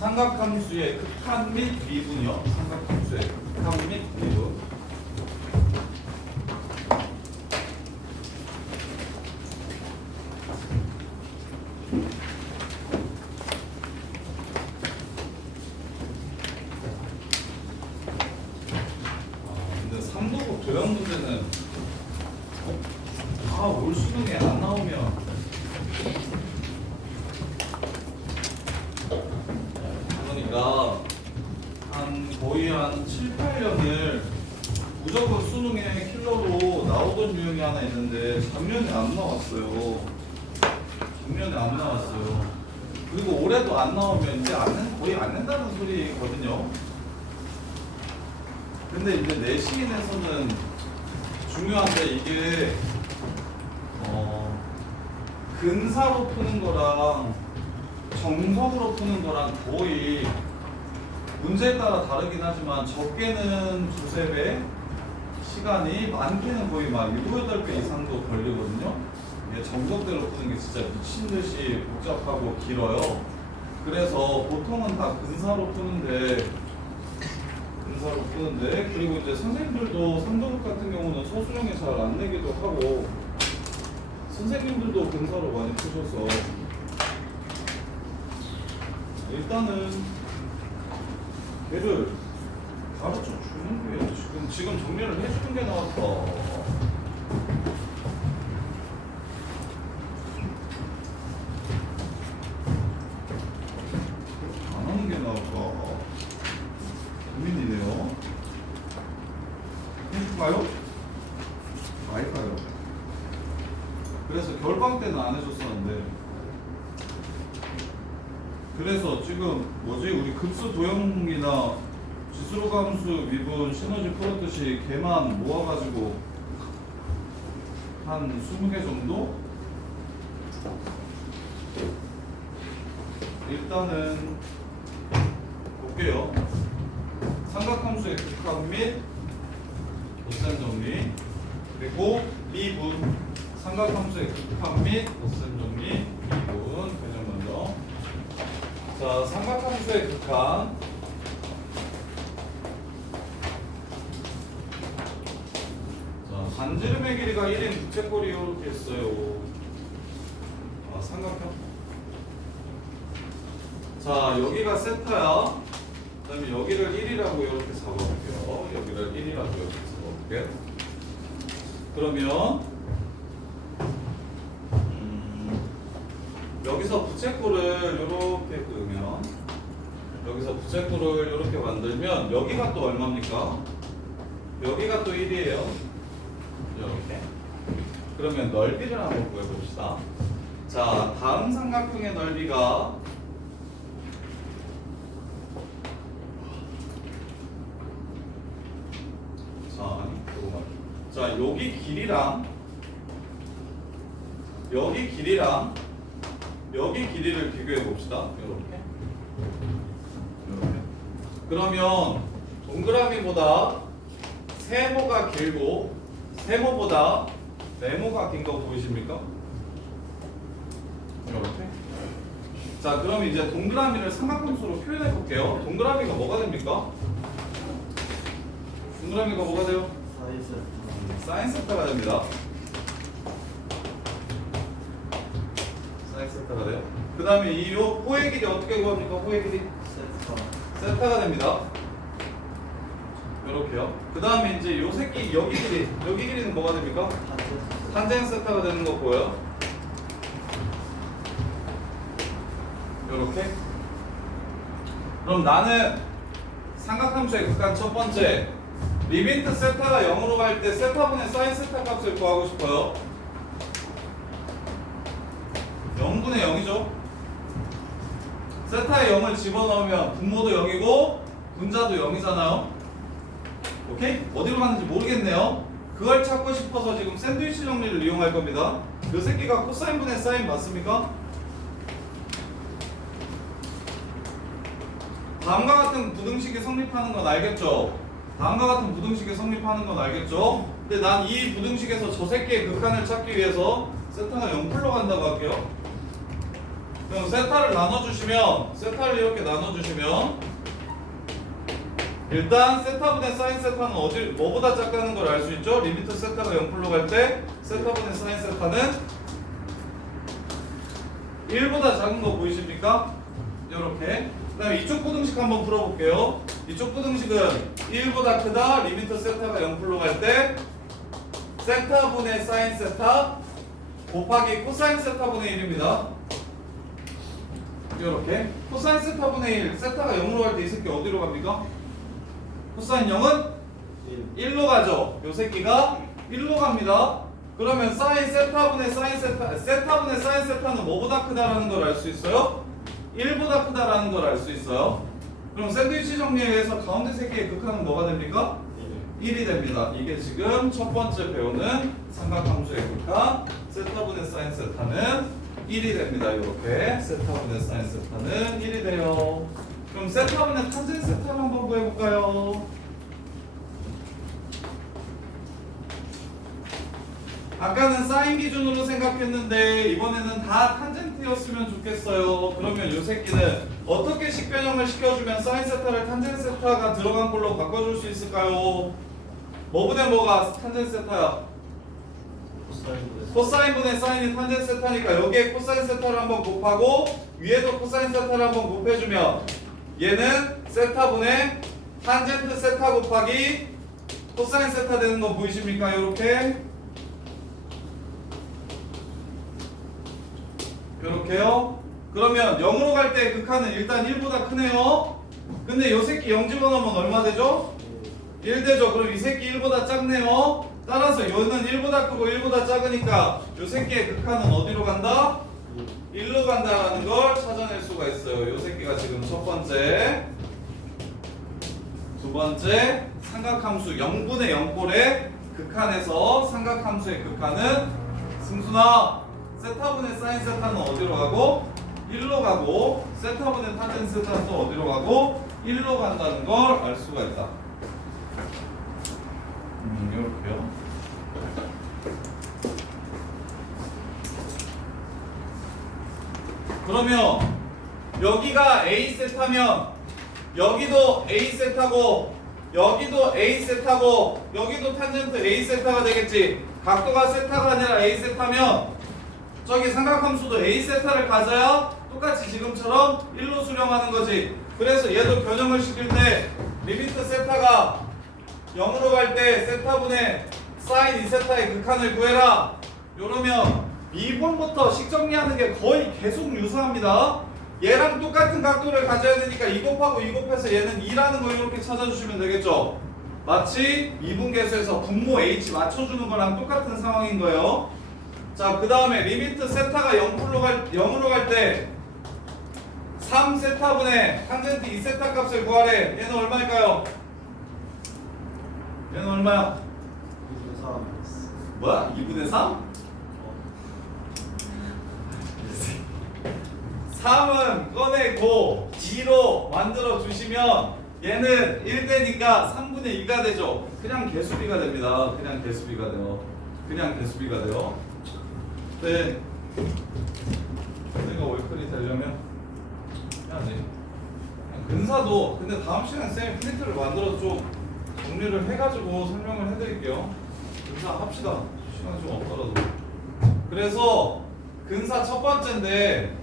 삼각함수의 극한 및 미분이요. 삼각함수의 극한 및 미분. 근데 3도급 도형 문제는 올 수능에 안 나오면 그러니까 거의 한 7, 8년을 무조건 수능에 킬러로 나오던 유형이 하나 있는데 작년에 안 나왔어요. 그리고 올해도 안 나오면 이제 거의 안 낸다는 소리거든요. 근데 이제 내신에서는 중요한데 이게 근사로 푸는 거랑 정석으로 푸는 거랑 거의 문제에 따라 다르긴 하지만 적게는 두세 배 시간이 많게는 거의 막 7, 8배 이상도 걸리거든요. 이게 정석대로 푸는 게 진짜 미친 듯이 복잡하고 길어요. 그래서 보통은 다 근사로 푸는데 그리고 이제 선생님들도 3등급 같은 경우는 서술형에 잘 안 내기도 하고 선생님들도 근사로 많이 푸셔서 일단은 걔를 가르쳐 주는 게 지금 정리를 해주는 게 나왔다. 안 하는 게 나을까? 고민이네요. 해줄까요? 알까요? 그래서 겨울방학 때는 안 해줬었는데 그래서 지금 우리 급수 도형이나 지수로 감수 미분 시너지 풀었듯이 걔만 모아가지고 한 20개 정도? 일단은 볼게요. 삼각함수의 극한 및 덧셈 정리 그리고 미분 삼각함수의 극한 및 덧셈 정리 미분 배정 먼저. 자, 삼각함수의 극한 자, 반지름의 길이가 1인 부채꼴이 이렇게 있어요. 삼각형 자, 여기가 세타야. 그 다음에 여기를 1이라고 이렇게 잡아볼게요. 여기를 1이라고 이렇게 잡아볼게요. 그러면 여기서 부채꼴을 이렇게 그으면 여기서 부채꼴을 이렇게 만들면 여기가 또 얼마입니까? 여기가 또 1이에요. 이렇게. 그러면 넓이를 한번 구해봅시다. 자, 다음 삼각형의 넓이가 자, 여기 길이랑 여기 길이랑 여기 길이를 비교해 봅시다. 이렇게. 그러면 동그라미보다 세모가 길고 세모보다 네모가 긴 거 보이십니까? 이렇게. 자, 그럼 이제 동그라미를 삼각함수로 표현해 볼게요. 동그라미가 뭐가 됩니까? 동그라미가 뭐가 돼요? 사인 세타가 됩니다. 사인 세타가 돼요. 그 다음에 이 호의 길이 어떻게 구합니까? 호의 길이 세타가 됩니다. 이렇게요. 그 다음에 이제 요 새끼 여기 길이는 뭐가 됩니까? 탄젠 세타가 되는 거 보여요? 요렇게. 그럼 나는 삼각함수의 극한 첫 번째 리미트 세타가 0으로 갈 때 세타분의 사인 세타 값을 구하고 싶어요. 0분의 0이죠. 세타에 0을 집어넣으면 분모도 0이고 분자도 0이잖아요. 오케이? 어디로 갔는지 모르겠네요. 그걸 찾고 싶어서 지금 샌드위치 정리를 이용할 겁니다. 요 새끼가 코사인분의 사인 맞습니까? 다음과 같은 부등식이 성립하는 건 알겠죠? 다음과 같은 부등식이 성립하는 건 알겠죠? 근데 난 이 부등식에서 저 새끼의 극한을 찾기 위해서 세타가 0풀로 간다고 할게요. 그럼 세타를 세타를 이렇게 나눠주시면 일단 세타분의 사인 세타는 뭐보다 작다는 걸 알 수 있죠? 리미트 세타가 0풀로 갈 때 세타분의 사인 세타는 1보다 작은 거 보이십니까? 이렇게. 그 다음에 이쪽 부등식 한번 풀어볼게요. 이쪽 부등식은 1보다 크다 리미트 세타가 0풀로 갈 때 세타분의 사인 세타 곱하기 코사인 세타분의 1입니다. 이렇게. 코사인 세타분의 1 세타가 0으로 갈 때 이 새끼 어디로 갑니까? 코사인 0은 1로 가죠. 요 새끼가 1로 갑니다. 그러면 사인 세타분의 사인 세타분의 사인 세타는 뭐보다 크다라는 걸 알 수 있어요? 1보다 크다라는 걸 알 수 있어요. 그럼 샌드위치 정리에 의해서 가운데 새끼의 극한은 뭐가 됩니까? 1이 됩니다. 이게 지금 첫 번째 배우는 삼각함수의 극한 세타분의 사인 세타는 1이 됩니다. 이렇게 세타분의 사인 세타는 1이 돼요. 그럼 세타분의 탄젠 세타를 한번 구해볼까요? 아까는 사인 기준으로 생각했는데 이번에는 다 탄젠트였으면 좋겠어요. 그러면 요 새끼는 어떻게 식변형을 시켜주면 사인 세타를 탄젠 세타가 들어간 걸로 바꿔줄 수 있을까요? 뭐분의 뭐가 탄젠 세타야? 코사인분의 사인이 탄젠 세타니까 여기에 코사인 세타를 한번 곱하고 위에도 코사인 세타를 한번 곱해주면 얘는 세타분의 탄젠트 세타 곱하기 코사인 세타 되는 거 보이십니까? 이렇게 이렇게요. 그러면 0으로 갈 때 극한은 일단 1보다 크네요. 근데 요 새끼 0 집어넣으면 얼마 되죠? 1 되죠. 그럼 이 새끼 1보다 작네요. 따라서 요는 1보다 크고 1보다 작으니까 요 새끼의 극한은 어디로 간다? 1로 간다라는 걸 찾아낼 수가 있어요. 요 새끼가 지금 첫 번째, 두 번째 삼각함수 0분의 0꼴의 극한에서 삼각함수의 극한은 승순아 세타분의 사인 세타는 어디로 가고? 1로 가고 세타분의 탄젠 세타는 또 어디로 가고? 1로 간다는 걸 알 수가 있다. 이렇게요. 그러면 여기가 A 세타면 여기도 A 세타고 여기도 A 세타고 여기도 탄젠트 A 세타가 되겠지. 각도가 세타가 아니라 A 세타면 저기 삼각함수도 A 세타를 가져야 똑같이 지금처럼 1로 수렴하는 거지. 그래서 얘도 변형을 시킬 때 리미트 세타가 0으로 갈 때 세타분의 사인 2세타의 극한을 구해라. 이러면 미분부터 식 정리하는 게 거의 계속 유사합니다. 얘랑 똑같은 각도를 가져야 되니까 2 곱하고 2 곱해서 얘는 2라는 걸 이렇게 찾아주시면 되겠죠. 마치 미분계수에서 분모 H 맞춰주는 거랑 똑같은 상황인 거예요. 자, 그 다음에 리미트 세타가 0으로 갈 때 3세타분의 탄젠트 2세타 값을 구하래. 얘는 얼마일까요? 얘는 얼마야? 2분의 3. 뭐야? 2분의 3? 3은 꺼내고 2로 만들어 주시면 얘는 1되니까 3분의 2가 되죠. 그냥 개수비가 됩니다. 그냥 개수비가 돼요. 그냥 개수비가 돼요. 네. 내가 월클이 되려면 해야지. 근사도 근데 다음 시간에 쌤이 프린트를 만들어서 좀 정리를 해가지고 설명을 해드릴게요. 근사 합시다. 시간이 좀 없더라도. 그래서 근사 첫 번째인데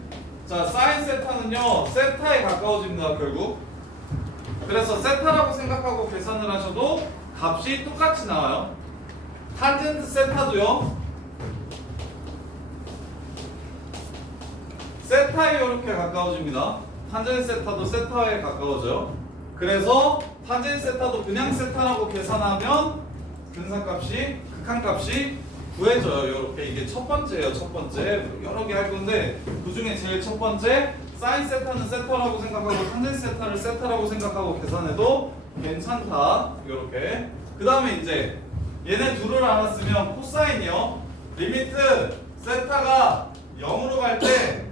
자 사인 세타는요 세타에 가까워집니다. 결국 그래서 세타라고 생각하고 계산을 하셔도 값이 똑같이 나와요. 탄젠트 세타도요. 세타에 이렇게 가까워집니다. 탄젠트 세타도 세타에 가까워져요. 그래서 탄젠트 세타도 그냥 세타라고 계산하면 근사값이 극한값이 구해져요. 이렇게 이게 첫 번째예요. 첫 번째 여러 개 할 건데 그 중에 제일 첫 번째 사인 세타는 세타라고 생각하고 탄젠트 세타를 세타라고 생각하고 계산해도 괜찮다. 이렇게 그 다음에 이제 얘네 둘을 알았으면 코사인이요. 리미트 세타가 0으로 갈 때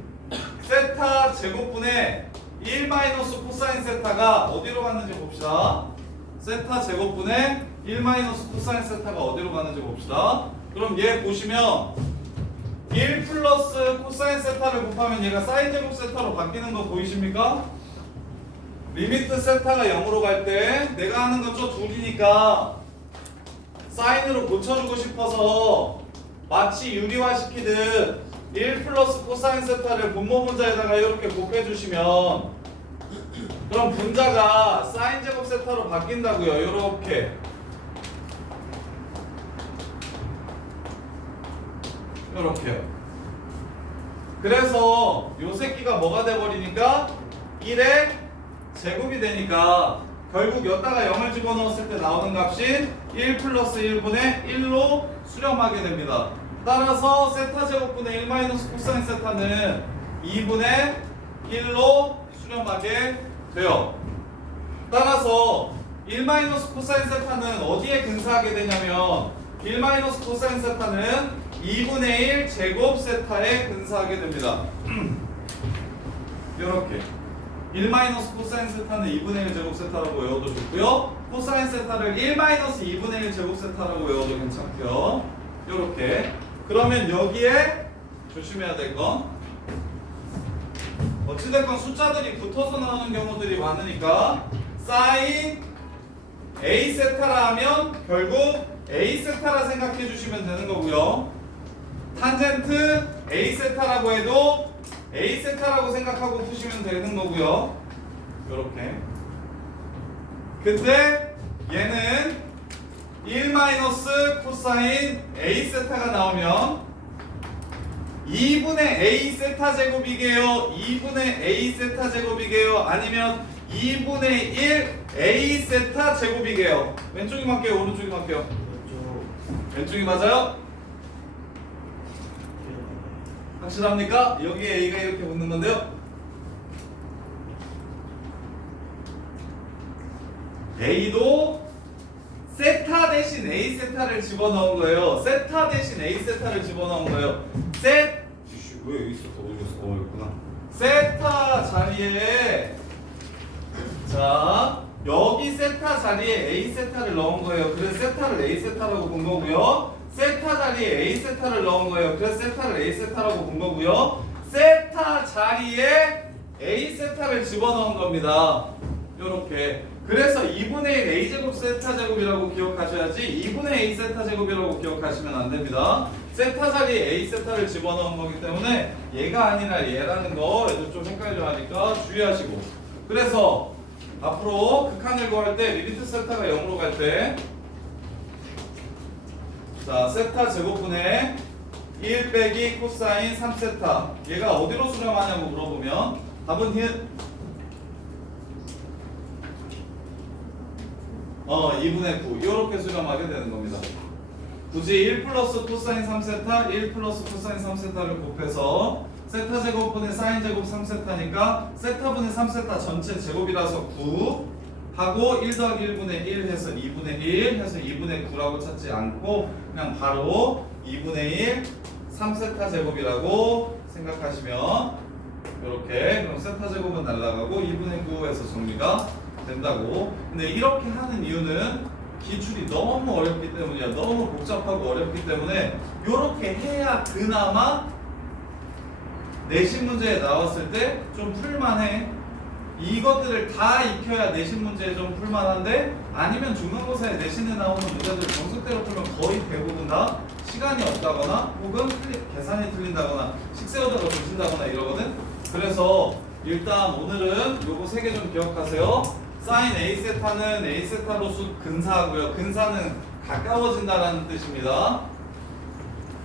세타 제곱분의 1 마이너스 코사인 세타가 어디로 갔는지 봅시다. 세타 제곱분의 1 마이너스 코사인 세타가 어디로 갔는지 봅시다. 그럼 얘 보시면 1 플러스 코사인 세타를 곱하면 얘가 사인 제곱 세타로 바뀌는 거 보이십니까? 리미트 세타가 0으로 갈 때 내가 하는 건 저 둘이니까 사인으로 고쳐주고 싶어서 마치 유리화시키듯 1 플러스 코사인 세타를 분모 분자에다가 이렇게 곱해주시면 그럼 분자가 사인 제곱 세타로 바뀐다고요. 이렇게 이렇게요. 그래서 요 새끼가 뭐가 돼버리니까 1의 제곱이 되니까 결국 여기다가 0을 집어넣었을 때 나오는 값이 1 플러스 1분의 1로 수렴하게 됩니다. 따라서 세타 제곱분의 1 마이너스 코사인 세타는 2분의 1로 수렴하게 돼요. 따라서 1 마이너스 코사인 세타는 어디에 근사하게 되냐면 1 마이너스 코사인 세타는 2분의 1 제곱 세타에 근사하게 됩니다. 이렇게 1 마이너스 코사인 세타는 2분의 1 제곱 세타라고 외워도 좋고요. 코사인 세타를 1 마이너스 2분의 1 제곱 세타라고 외워도 괜찮고요. 이렇게 그러면 여기에 조심해야 될 건 어찌됐건 숫자들이 붙어서 나오는 경우들이 많으니까 사인 A 세타라 하면 결국 A 세타라 생각해 주시면 되는 거고요. 탄젠트 A 세타라고 해도 A 세타라고 생각하고 푸시면 되는 거고요. 이렇게. 근데 얘는 1 마이너스 코사인 A 세타가 나오면 2분의 A 세타 제곱이게요? 2분의 A 세타 제곱이게요? 아니면 2분의 1 A 세타 제곱이게요? 왼쪽이 맞게요? 오른쪽이 맞게요? 왼쪽이 맞아요? 확실합니까? 여기에 A가 이렇게 붙는 건데요. A도 세타 대신 A 세타를 집어넣은 거예요. 세타 대신 A 세타를 집어넣은 거예요. 왜 여기 있었어? 여기구나. 세타 자리에 자 여기 세타 자리에 A 세타를 넣은 거예요. 그래서 세타를 A 세타라고 본 거고요. 세타 자리에 A 세타를 넣은 거예요. 그래서 세타를 A 세타라고 본 거고요. 세타 자리에 A 세타를 집어넣은 겁니다. 요렇게. 그래서 2분의 1 A 제곱 세타 제곱이라고 기억하셔야지 2분의 A 세타 제곱이라고 기억하시면 안 됩니다. 세타 자리에 A 세타를 집어넣은 거기 때문에 얘가 아니라 얘라는 거 애들 좀 헷갈려 하니까 주의하시고. 그래서 앞으로 극한을 구할 때 리미트 세타가 0으로 갈 때 자, 세타 제곱분의 1 빼기 코사인 3세타 얘가 어디로 수렴하냐고 물어보면 답은 2분의 9 이렇게 수렴하게 되는 겁니다. 굳이 1 플러스 코사인 3세타 1 플러스 코사인 3세타를 곱해서 세타 제곱분의 사인 제곱 3세타니까 세타분의 3세타 전체 제곱이라서 9 하고 1 더하기 1분의 1 해서 2분의 1 해서 2분의 9라고 찾지 않고 그냥 바로 2분의 1 3세타 제곱이라고 생각하시면 이렇게 그럼 세타 제곱은 날라가고 2분의 9에서 정리가 된다고. 근데 이렇게 하는 이유는 기출이 너무 어렵기 때문이야. 너무 복잡하고 어렵기 때문에 이렇게 해야 그나마 내신 문제에 나왔을 때 좀 풀만해. 이것들을 다 익혀야 내신 문제에 좀 풀만한데 아니면 중간고사에 내신에 나오는 문제들 정석대로 풀면 거의 대부분 다 시간이 없다거나 혹은 계산이 틀린다거나 식세어자가 조신다거나 이러거든. 그래서 일단 오늘은 요거 3개 좀 기억하세요. 사인 A 세타는 A 세타로 근사하고요. 근사는 가까워진다라는 뜻입니다.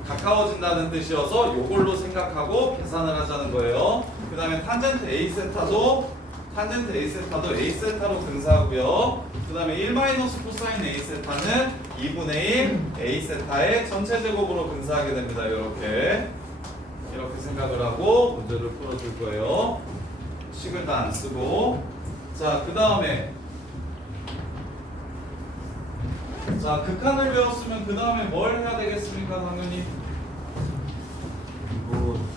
가까워진다는 뜻이어서 요걸로 생각하고 계산을 하자는 거예요. 그 다음에 탄젠트 A 세타도 A 세타로 근사하고요. 그 다음에 1 마이너스 코사인 A 세타는 2분의 1 A 세타의 전체 제곱으로 근사하게 됩니다. 이렇게 생각을 하고 문제를 풀어줄 거예요. 식을 다 안 쓰고. 자, 그 다음에 자, 극한을 배웠으면 그 다음에 뭘 해야 되겠습니까? 당연히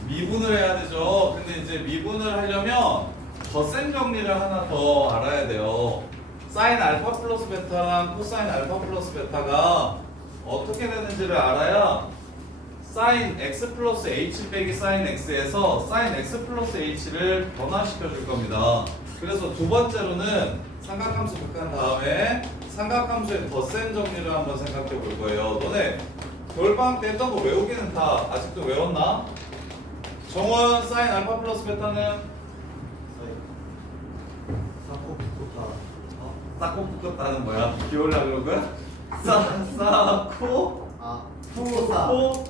미분을 해야 되죠. 근데 이제 미분을 하려면 덧셈 정리를 하나 더 알아야 돼요. 사인 알파 플러스 베타랑 코사인 알파 플러스 베타가 어떻게 되는지를 알아야 사인 x 플러스 h 빼기 사인 x에서 사인 x 플러스 h를 변화시켜 줄 겁니다. 그래서 두 번째로는 삼각함수 극한 다음에 삼각함수의 덧셈 정리를 한번 생각해 볼 거예요. 너네 겨울방학 때 했던 거 외우기는 다 아직도 외웠나? 정원 사인 알파 플러스 베타는 사코 붙었다. 싸고 붙었다는 뭐야? 비올라 그런 거야? 싸고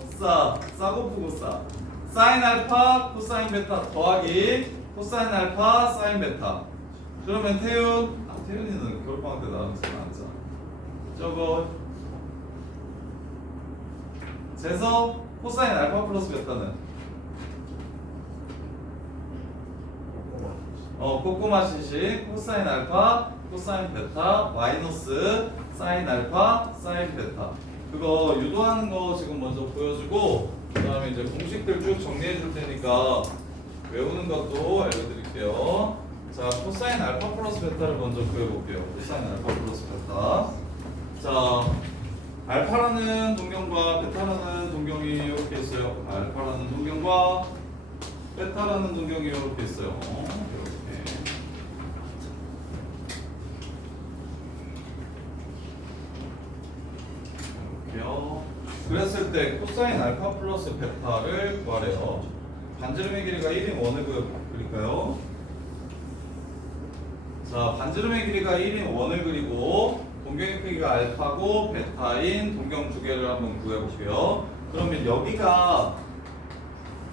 푸사. 싸고 푸고 싸. 사인 알파 코사인 베타 더하기 코사인 알파 사인 베타. 그러면 태윤이는 겨울방학 때 나랑 잘 안 자. 저거 재서 코사인 알파 플러스 베타는 꼬꼬마 시식 코사인 알파 코사인 베타 마이너스 사인 알파 사인 베타. 그거 유도하는 거 지금 먼저 보여주고 그 다음에 이제 공식들 쭉 정리해 줄 테니까 외우는 것도 알려드릴게요. 자, 코사인 알파 플러스 베타를 먼저 구해볼게요. 코사인 알파 플러스 베타. 자, 알파라는 동경과 베타라는 동경이 이렇게 있어요. 알파라는 동경과 베타라는 동경이 이렇게 있어요. 이렇게요. 그랬을 때 코사인 알파 플러스 베타를 구하래요. 반지름의 길이가 1인 원을 그릴까요? 자, 반지름의 길이가 1인 원을 그리고 동경의 크기가 알파고 베타인 동경 두 개를 한번 구해볼게요. 그러면 여기가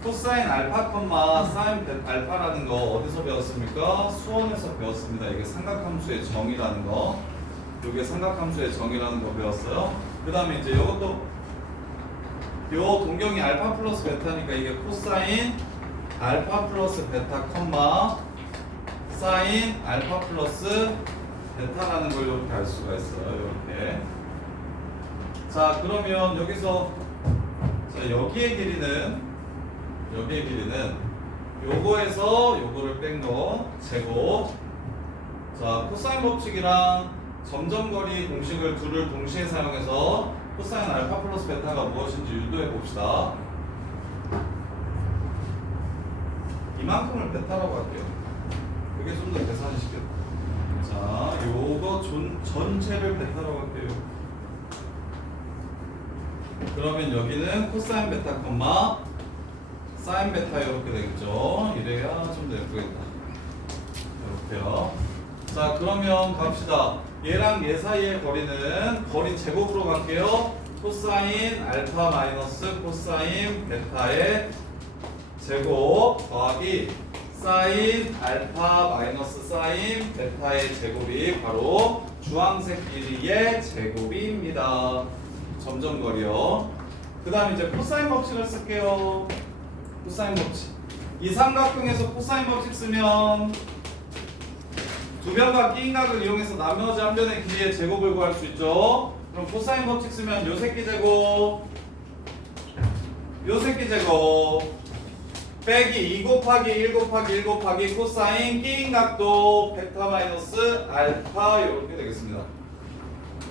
코사인 알파 콤마 사인 알파라는 거 어디서 배웠습니까? 수원에서 배웠습니다. 이게 삼각함수의 정의라는 거. 이게 삼각함수의 정의라는 거 배웠어요. 그 다음에 이제 이것도 요 동경이 알파 플러스 베타니까 이게 코사인 알파 플러스 베타 콤마 사인 알파 플러스 베타라는 걸 이렇게 알 수가 있어요. 이렇게. 자, 그러면 여기서 자, 여기의 길이는 요거에서 요거를 뺀 거 제곱. 자, 코사인 법칙이랑 점점거리 공식을 둘을 동시에 사용해서 코사인 알파 플러스 베타가 무엇인지 유도해 봅시다. 이만큼을 베타라고 할게요. 그게 좀 더 계산이 쉽겠다. 자, 요거 전체를 베타라고 할게요. 그러면 여기는 코사인 베타 콤마 사인 베타 이렇게 되겠죠. 이래야 좀 더 예쁘겠다. 이렇게요. 자, 그러면 갑시다. 얘랑 얘 사이의 거리는 거리 제곱으로 갈게요. 코사인 알파 마이너스 코사인 베타의 제곱 더하기 사인 알파 마이너스 사인 베타의 제곱이 바로 주황색 길이의 제곱입니다. 점점거리요. 그 다음 이제 코사인 법칙을 쓸게요. 코사인 법칙. 이 삼각형에서 코사인 법칙 쓰면 두 변과 끼인 각을 이용해서 나머지 한 변의 길이의 제곱을 구할 수 있죠. 그럼 코사인 법칙 쓰면 요 새끼 제곱 빼기 2 곱하기 1 곱하기 1 곱하기 코사인 끼인 각도 베타 마이너스 알파 이렇게 되겠습니다.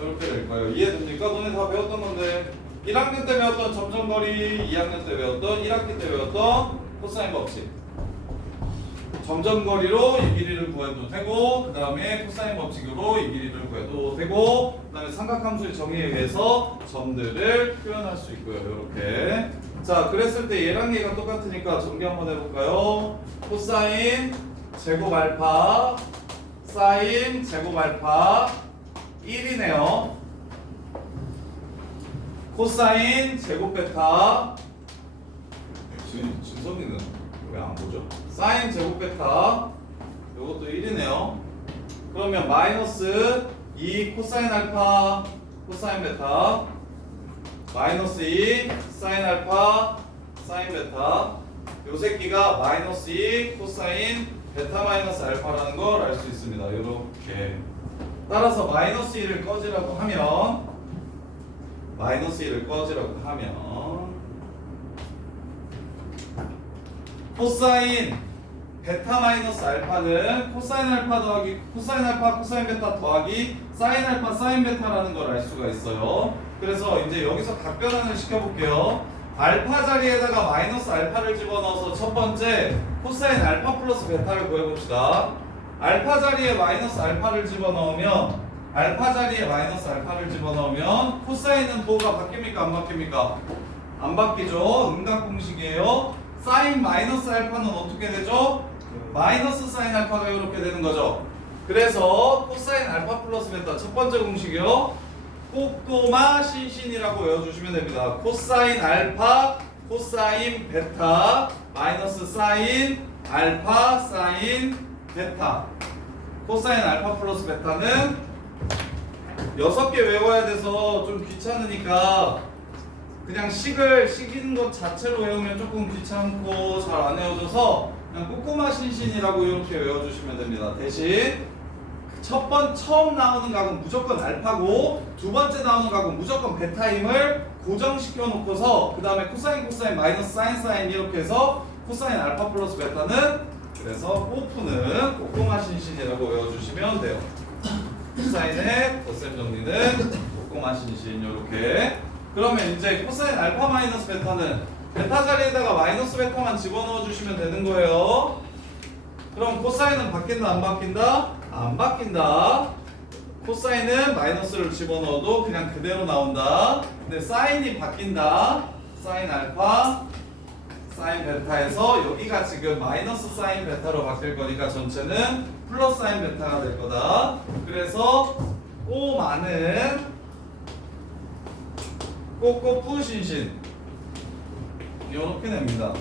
이렇게 될 거예요. 이해됩니까? 너네 다 배웠던 건데 1학년 때 배웠던 점점거리, 2학년 때 배웠던 1학기 때 배웠던 코사인 법칙. 점점거리로 이 길이를 구해도 되고 그 다음에 코사인 법칙으로 이 길이를 구해도 되고 그 다음에 삼각함수의 정의에 의해서 점들을 표현할 수 있고요. 이렇게. 자, 그랬을 때 얘랑 얘가 똑같으니까 정리 한번 해볼까요? 코사인 제곱 알파 사인 제곱 알파 1이네요. 코사인 제곱 베타 진섭이는 왜 안 보죠? 사인 제곱 베타 이것도 1이네요. 그러면 마이너스 2 코사인 알파 코사인 베타 마이너스 2 사인 알파 사인 베타 요 새끼가 마이너스 2 코사인 베타 마이너스 알파라는 걸 알 수 있습니다. 이렇게 따라서 마이너스 1을 꺼지라고 하면 마이너스 1을 꺼지라고 하면 코사인 베타 마이너스 알파는 코사인 알파 더하기 코사인 알파 코사인 베타 더하기 사인 알파 사인 베타라는 걸 알 수가 있어요. 그래서 이제 여기서 각변환을 시켜볼게요. 알파 자리에다가 마이너스 알파를 집어넣어서 첫 번째 코사인 알파 플러스 베타를 구해봅시다. 알파 자리에 마이너스 알파를 집어넣으면 알파 자리에 마이너스 알파를 집어넣으면 코사인은 도가 바뀝니까 안 바뀝니까? 안 바뀌죠. 음각 공식이에요. 사인 마이너스 알파는 어떻게 되죠? 마이너스 사인 알파가 이렇게 되는 거죠. 그래서 코사인 알파 플러스 베타 첫 번째 공식이요. 꼬꼬마 신신이라고 외워주시면 됩니다. 코사인 알파 코사인 베타 마이너스 사인 알파 사인 베타 코사인 알파 플러스 베타는 6개 외워야 돼서 좀 귀찮으니까 그냥 식이는 것 자체로 외우면 조금 귀찮고 잘 안 외워져서 그냥 꼬꼬마 신신이라고 이렇게 외워주시면 됩니다. 대신 처음 나오는 값은 무조건 알파고 두 번째 나오는 값은 무조건 베타임을 고정시켜 놓고서 그 다음에 코사인 코사인 마이너스 사인 사인 이렇게 해서 코사인 알파 플러스 베타는 그래서 꼬프는 꼬꼬마 신신이라고 외워주시면 돼요. 코사인의 덧셈 정리는 꼬꼬마 신신 이렇게. 그러면 이제 코사인 알파 마이너스 베타는 베타 자리에다가 마이너스 베타만 집어넣어 주시면 되는 거예요. 그럼 코사인은 바뀐다 안 바뀐다? 안 바뀐다. 코사인은 마이너스를 집어넣어도 그냥 그대로 나온다. 근데 사인이 바뀐다. 사인 알파 사인 베타에서 여기가 지금 마이너스 사인 베타로 바뀔 거니까 전체는 플러스 사인 베타가 될 거다. 그래서 꼬마는 꼬꼬푸 신신 이렇게 냅니다.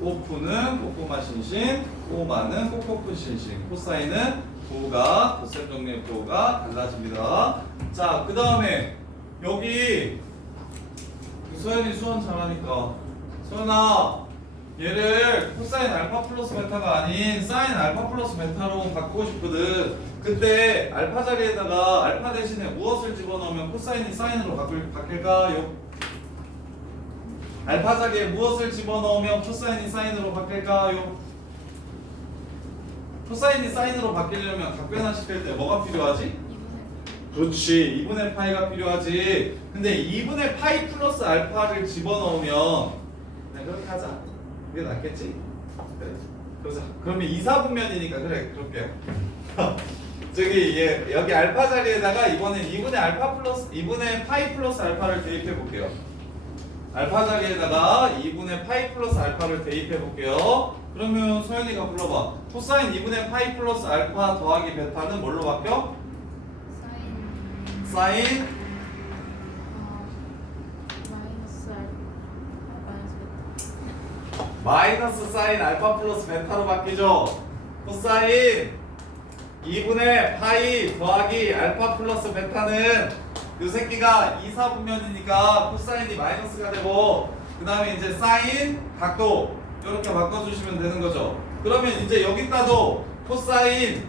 꼬푸는 꼬꼬마 신신, 꼬마는 꼬꼬푸 신신, 코사인은 도가 덧셈 정리의 도가 달라집니다. 자, 그 다음에 여기 소연이 수원 잘하니까 소연아 얘를 코사인 알파 플러스 베타가 아닌 사인 알파 플러스 베타로 바꾸고 싶거든. 그때 알파 자리에다가 알파 대신에 무엇을 집어넣으면 코사인이 사인으로 바뀔까요? 알파 자리에 무엇을 집어넣으면 코사인이 사인으로 바뀔까요? 코사인이 사인으로 바뀌려면 각변환 시킬 때 뭐가 필요하지? 그렇지, 2분의 파이가 필요하지. 근데 2분의 파이 플러스 알파를 집어넣으면 그냥 그렇게 하자. 그게 낫겠지? 그래, 그러자. 그러면 2, 4분면이니까 그래, 그럴게요. 저기 여기 알파 자리에다가 이번엔 2분의 파이 플러스 알파를 대입해 볼게요. 알파 자리에다가 2분의 파이 플러스 알파를 대입해 볼게요. 그러면 소연이가 불러봐. 코사인 2분의 파이 플러스 알파 더하기 베타는 뭘로 바뀌어? 사인 마이너스 사인 알파 플러스 베타로 바뀌죠. 코사인 2분의 파이 더하기 알파 플러스 베타는 이 새끼가 2, 4분면이니까 코사인이 마이너스가 되고 그 다음에 이제 사인 각도 이렇게 바꿔주시면 되는 거죠. 그러면 이제 여기다도 코사인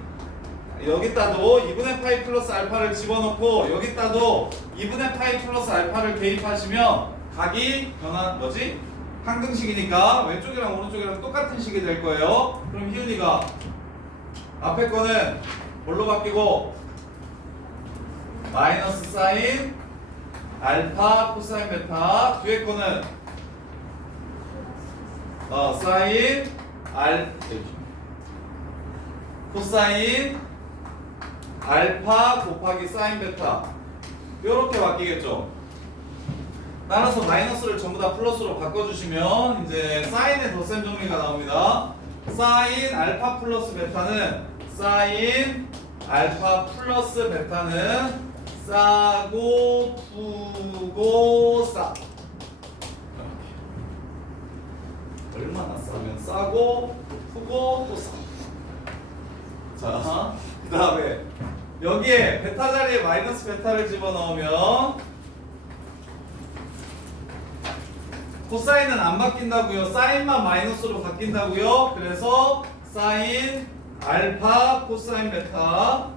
여기다도 2분의 파이 플러스 알파를 집어넣고 여기다도 2분의 파이 플러스 알파를 대입하시면 각이 변한 뭐지? 항등식이니까 왼쪽이랑 오른쪽이랑 똑같은 식이 될 거예요. 그럼 희윤이가 앞에 거는 뭘로 바뀌고 마이너스 사인 알파 코사인 베타 뒤에 거는 사인 코사인 알파 곱하기 사인 베타 이렇게 바뀌겠죠. 따라서 마이너스를 전부 다 플러스로 바꿔주시면 이제 사인의 덧셈 정리가 나옵니다. 사인 알파 플러스 베타는 싸고 푸고 싸. 얼마나 싸면 싸고 푸고 또 싸. 자, 그 다음에 여기에 베타 자리에 마이너스 베타를 집어넣으면 코사인은 안 바뀐다고요. 사인만 마이너스로 바뀐다고요. 그래서 사인 알파 코사인 베타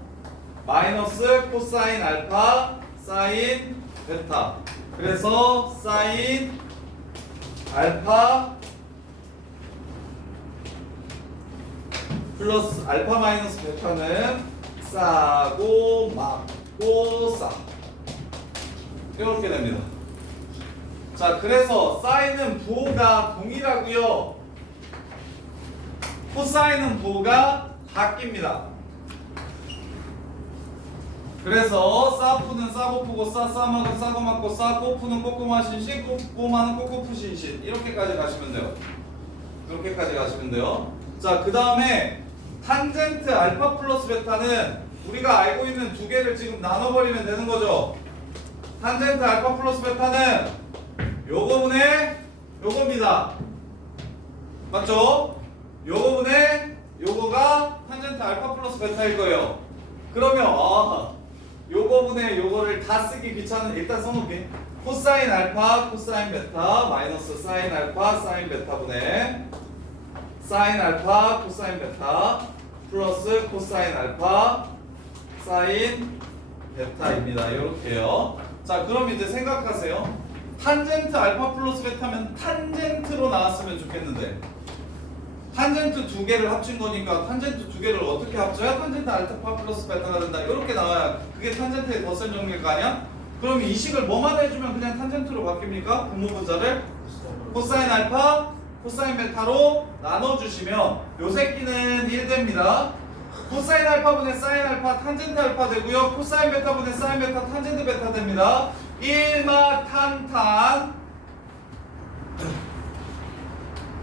마이너스 코사인 알파 사인 베타. 그래서 사인 알파 플러스 알파 마이너스 베타는 싸고 맞고 싸. 이렇게 됩니다. 자, 그래서 사인은 부호가 동일하고요. 코사인은 부호가 바뀝니다. 그래서 싸푸는 싸고 푸고 싸싸마는 싸고 맞고 싸고 푸는 꼬꼬마 신신 꼬꼬마는 꼬꼬 푸신신 이렇게까지 가시면 돼요. 이렇게까지 가시면 돼요. 자, 그 다음에 탄젠트 알파 플러스 베타는 우리가 알고 있는 두 개를 지금 나눠버리면 되는 거죠. 탄젠트 알파 플러스 베타는 요거분의 요겁니다. 맞죠? 요거분의 요거가 탄젠트 알파 플러스 베타일 거예요. 그러면 요거분의 요거를 다 쓰기 귀찮은 일단 써놓을게. 코사인 알파 코사인 베타 마이너스 사인 알파 사인 베타분의 사인 알파 코사인 베타 플러스 코사인 알파 사인 베타입니다. 이렇게요. 자, 그럼 이제 생각하세요. 탄젠트 알파 플러스 베타면 탄젠트로 나왔으면 좋겠는데 탄젠트 두 개를 합친 거니까 탄젠트 두 개를 어떻게 합쳐야 탄젠트 알파 플러스 베타가 된다. 이렇게 나와야 그게 탄젠트의 덧셈 정리일 거 아니야? 그럼 이 식을 뭐만 해주면 그냥 탄젠트로 바뀝니까? 분모분자를 코사인 알파 코사인 베타로 나눠주시면 요 새끼는 1 됩니다. 코사인 알파분의 사인 알파 탄젠트 알파 되고요. 코사인 베타분의 사인 베타 탄젠트 베타 됩니다. 1마 탄탄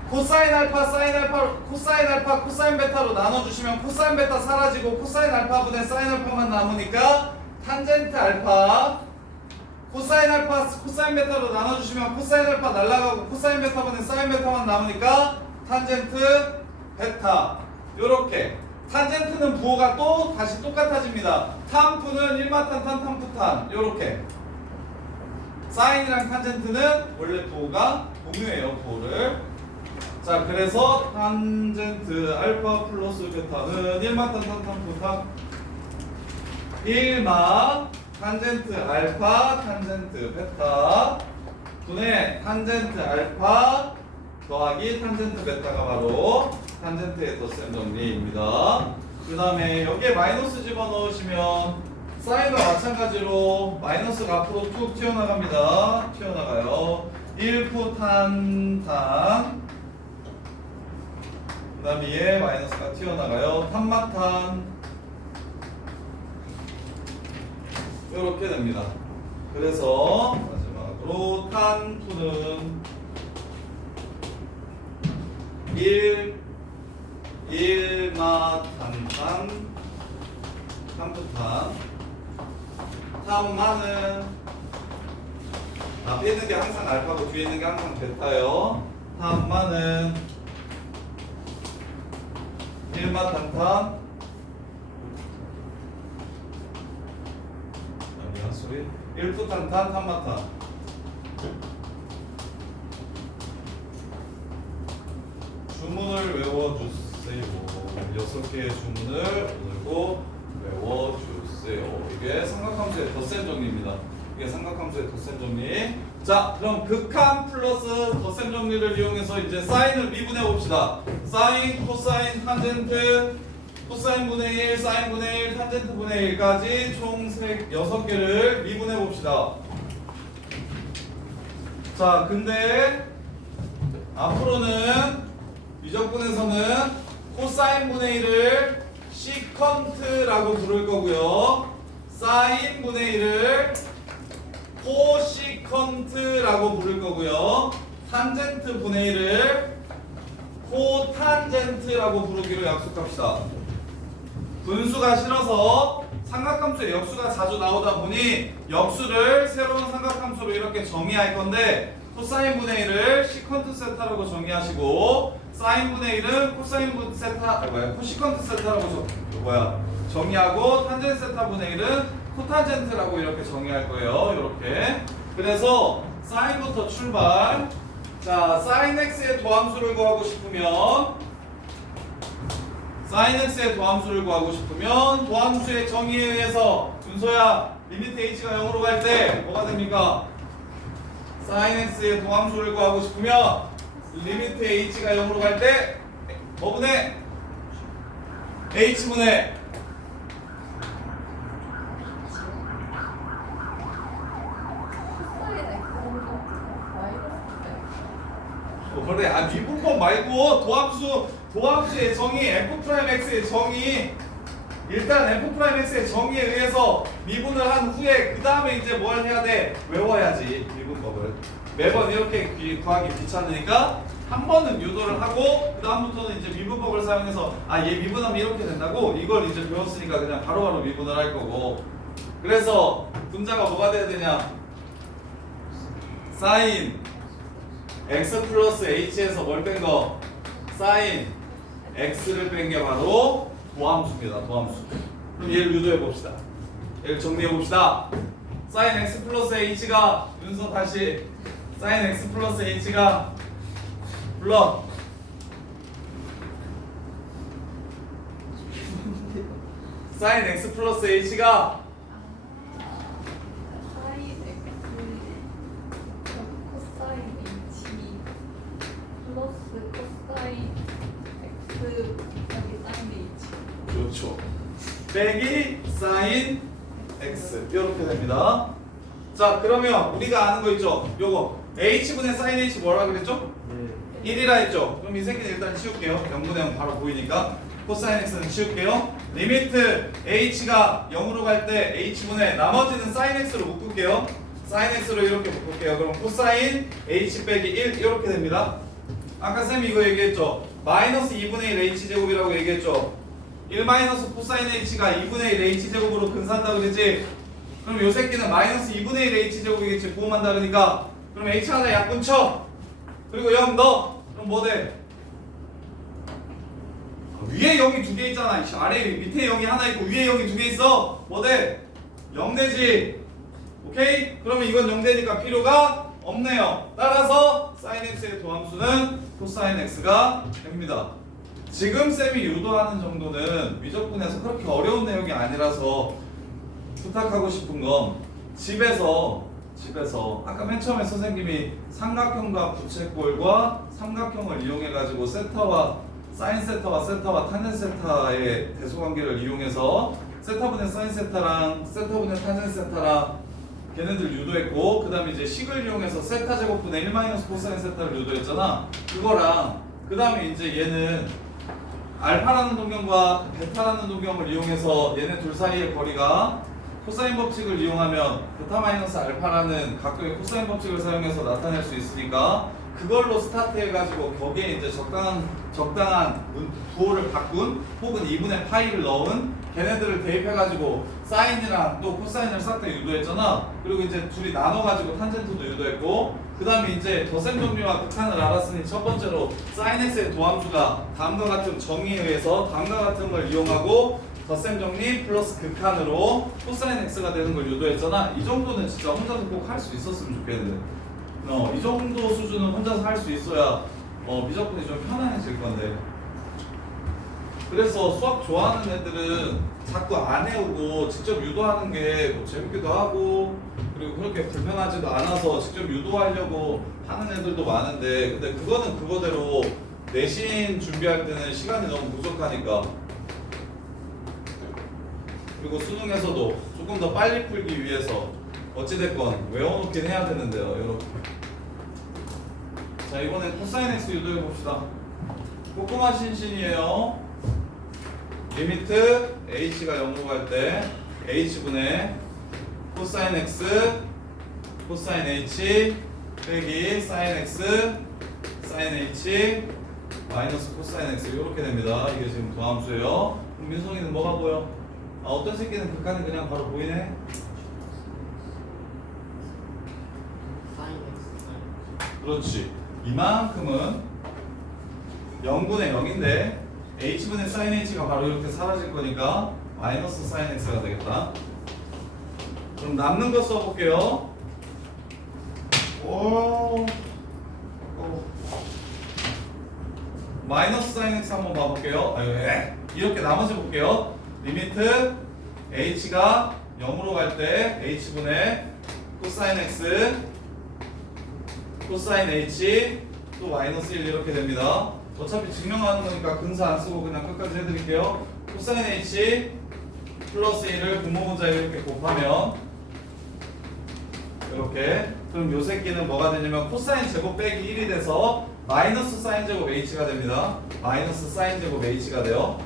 코사인 알파 사인 알파 코사인 알파 코사인 베타로 나눠주시면 코사인 베타 사라지고 코사인 알파분의 사인 알파만 남으니까 탄젠트 알파 코사인 알파 코사인 베타로 나눠주시면 코사인 알파 날라가고 코사인 베타분의 사인 베타만 남으니까 탄젠트 베타. 요렇게 탄젠트는 부호가 또 다시 똑같아집니다. 탄푸는 1마탄 탄탄푸탄 요렇게. 사인이랑 탄젠트는 원래 부호가 동요해요. 부호를. 자, 그래서 탄젠트 알파 플러스 베타는 1마탄 탄탄푸탄 1마 탄젠트 알파 탄젠트 베타 분의 탄젠트 알파 더하기 탄젠트 베타가 바로 탄젠트의 덧셈 정리입니다. 그 다음에 여기에 마이너스 집어넣으시면 사인과 마찬가지로 마이너스가 앞으로 툭 튀어나갑니다. 튀어나가요. 1푸 탄탄 그 다음 위에 마이너스가 튀어나가요. 탄마탄 이렇게 됩니다. 그래서 마지막으로 탄푸는 1마 탄탄 탄푸탄 탄마는 앞에 있는 게 항상 알파고 뒤에 있는 게 항상 베타요. 탄마는 1마 탄탄 아니야 소리 1푸 탄탄 탄마탄 주문을 외워주세요. 6개의 주문을 오늘고 외워주세요. 이게 삼각함수의 덧셈 정리입니다. 이게 삼각함수의 덧셈 정리. 자, 그럼 극한 플러스 덧셈 정리를 이용해서 이제 사인을 미분해 봅시다. 사인, 코사인, 탄젠트, 코사인 분의 1, 사인 분의 1, 탄젠트 분의 1까지 총 6개를 미분해 봅시다. 자, 근데 앞으로는 미적분에서는 코사인 분의 1을 시컨트라고 부를 거고요. 사인 분의 1을 코시컨트라고 부를 거고요. 탄젠트 분의 1을 코탄젠트라고 부르기로 약속합시다. 분수가 싫어서 삼각함수에 역수가 자주 나오다 보니 역수를 새로운 삼각함수로 이렇게 정의할 건데 코사인분의 1을 시컨트 세타라고 정의하시고 사인분의 1은 코사인 세타 코시컨트 세타라고 정의하고 탄젠 세타분의 1은 코탄젠트라고 이렇게 정의할 거예요. 이렇게. 그래서 사인부터 출발. 자, 사인 x의 도함수를 구하고 싶으면 도함수의 정의에 의해서 준서야 리미트 h가 0으로 갈 때 뭐가 됩니까? 사인 x의 도함수를 구하고 싶으면 리미트 h가 0으로 갈 때 뭐분의 h분의 그래, 미분법 말고 도함수의 정의 f'x의 정의 일단 f'x의 정의에 의해서 미분을 한 후에 그 다음에 이제 뭘 해야 돼? 외워야지 미분법을. 매번 이렇게 구하기 귀찮으니까 한 번은 유도를 하고 그 다음부터는 이제 미분법을 사용해서 얘 미분하면 이렇게 된다고 이걸 이제 배웠으니까 그냥 바로바로 미분을 할 거고. 그래서 분자가 뭐가 돼야 되냐? 사인 x 플러스 h에서 뭘 뺀 거? 사인 x를 뺀 게 바로 도함수입니다. 도함수. 그럼 얘를 유도해 봅시다. 얘를 정리해 봅시다. 사인 x 플러스 h가 윤서 다시 사인 x 플러스 h가 불러. 사인 x 플러스 h가 사인 x 코사인 h 플러스 코사인 x 여기 사인 h. 좋죠. 빼기 사인 x 이렇게 됩니다. 자, 그러면 우리가 아는 거 있죠? 요거 h분의 사인 h 뭐라 그랬죠? 1이라 했죠? 그럼 이 새끼는 일단 치울게요. 0분의 0 바로 보이니까 코사인 x는 치울게요. 리미트 h가 0으로 갈 때 h분의 나머지는 사인 x로 묶을게요. 사인 x로 이렇게 묶을게요. 그럼 코사인 h 빼기 1 이렇게 됩니다. 아까 쌤이 이거 얘기했죠? 마이너스 2분의 1 h제곱이라고 얘기했죠? 1 마이너스 코사인 h가 2분의 1 h제곱으로 근사한다 그랬지? 그럼 요 새끼는 마이너스 2분의 1 h제곱이겠지? 부호만 다르니까. 그럼 h 하나 약분 쳐. 그리고 0 넣어. 그럼 뭐 돼? 위에 0이 두 개 있잖아. 아래 밑에 0이 하나 있고 위에 0이 두 개 있어. 뭐 돼? 0 되지. 오케이? 그러면 이건 0 되니까 필요가 없네요. 따라서 사인 x의 도함수는 코사인 x가 됩니다. 지금 쌤이 유도하는 정도는 미적분에서 그렇게 어려운 내용이 아니라서 부탁하고 싶은 건 집에서 아까 맨 처음에 선생님이 삼각형과 부채꼴과 삼각형을 이용해 가지고 세타와 사인 세타와 세타와 탄젠 세타의 대소관계를 이용해서 세타분의 사인 세타랑 세타분의 탄젠 세타랑 걔네들 유도했고, 그 다음에 이제 식을 이용해서 세타 제곱분의 1 마이너스 코사인 세타를 유도했잖아. 그거랑 그 다음에 이제 얘는 알파라는 동경과 베타라는 동경을 이용해서 얘네 둘 사이의 거리가 코사인 법칙을 이용하면 베타 마이너스 알파라는 각도의 코사인 법칙을 사용해서 나타낼 수 있으니까 그걸로 스타트해가지고 거기에 이제 적당한 부호를 바꾼 혹은 2분의 파이를 넣은 걔네들을 대입해가지고 사인이랑 또 코사인을 싹 다 유도했잖아. 그리고 이제 둘이 나눠가지고 탄젠트도 유도했고, 그 다음에 이제 덧셈 정리와 극한을 알았으니 첫 번째로 사인 x의 도함수가 다음과 같은 정의에 의해서 다음과 같은 걸 이용하고 덧셈 정리 플러스 극한으로 코사인 x가 되는 걸 유도했잖아. 이 정도는 진짜 혼자서 꼭 할 수 있었으면 좋겠는데, 이 정도 수준은 혼자서 할 수 있어야 미적분이 좀 편안해질 건데. 그래서 수학 좋아하는 애들은 자꾸 안 해오고 직접 유도하는 게 뭐 재밌기도 하고, 그리고 그렇게 불편하지도 않아서 직접 유도하려고 하는 애들도 많은데, 근데 그거는 그거대로 내신 준비할 때는 시간이 너무 부족하니까, 그리고 수능에서도 조금 더 빨리 풀기 위해서 어찌됐건 외워놓긴 해야 되는데요. 이렇게. 자, 이번엔 코사인 x 유도해 봅시다. 꼬꼬마 신신이에요. 리미트 h가 0으로 갈 때 h분의 코사인 x 코사인 h 빼기 사인 x 사인 h 마이너스 코사인 x 이렇게 됩니다. 이게 지금 도함수예요. 그럼 민성이는 뭐가 보여? 아, 어떤 새끼는 극한이 그냥 바로 보이네. 사인 X 사인. 그렇지. 이만큼은 0분의 0인데 h분의 sin h가 바로 이렇게 사라질 거니까 마이너스 sin x가 되겠다. 그럼 남는 거 써볼게요. 마이너스 sin x 한번 봐볼게요. 이렇게 나머지 볼게요. 리미트 h가 0으로 갈 때 h분의 코사인 x 코사인 h 또 마이너스 1 이렇게 됩니다. 어차피 증명하는 거니까 근사 안 쓰고 그냥 끝까지 해드릴게요. 코사인 h 플러스 1을 분모분자에 이렇게 곱하면 이렇게, 그럼 요 새끼는 뭐가 되냐면 코사인 제곱 빼기 1이 돼서 마이너스 사인 제곱 h가 됩니다. 마이너스 사인 제곱 h가 돼요.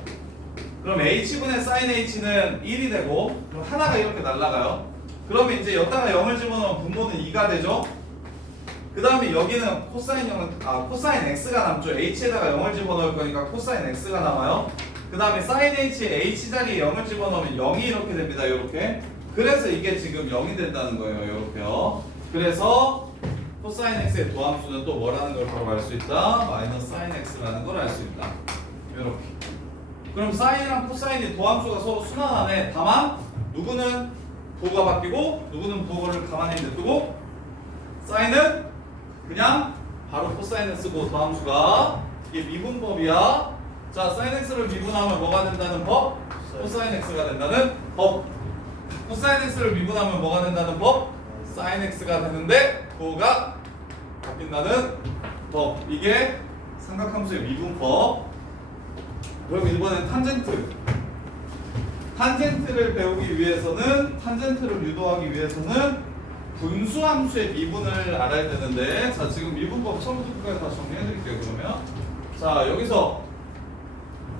그럼 h분의 사인 h는 1이 되고, 그럼 하나가 이렇게 날라가요. 그러면 이제 여기다가 0을 집어넣으면 분모는 2가 되죠. 그 다음에 여기는 코사인 x가 남죠. h에다가 0을 집어넣을 거니까 코사인 x가 남아요. 그 다음에 사인 h에 h 자리에 0을 집어넣으면 0이 이렇게 됩니다. 이렇게. 그래서 이게 지금 0이 된다는 거예요. 이렇게요. 그래서 코사인 x의 도함수는 또 뭐라는 걸 바로 알 수 있다. 마이너스 사인 x라는 걸 알 수 있다. 이렇게. 그럼 사인이랑 코사인이 도함수가 서로 순환하네. 다만 누구는 부호가 바뀌고 누구는 부호를 가만히 냅두고, 사인은 그냥 바로 코사인을 쓰고 도함수가 이게 미분법이야. 자, 사인 x를 미분하면 뭐가 된다는 법? 코사인 x가 된다는 법. 코사인 x를 미분하면 뭐가 된다는 법? 사인 x가 되는데 부호가 바뀐다는 법. 이게 삼각함수의 미분법. 그럼 이번엔 탄젠트. 탄젠트를 배우기 위해서는, 탄젠트를 유도하기 위해서는 분수함수의 미분을 알아야 되는데, 자, 지금 미분법 처음부터 끝까지 다 정리해 드릴게요. 그러면 자, 여기서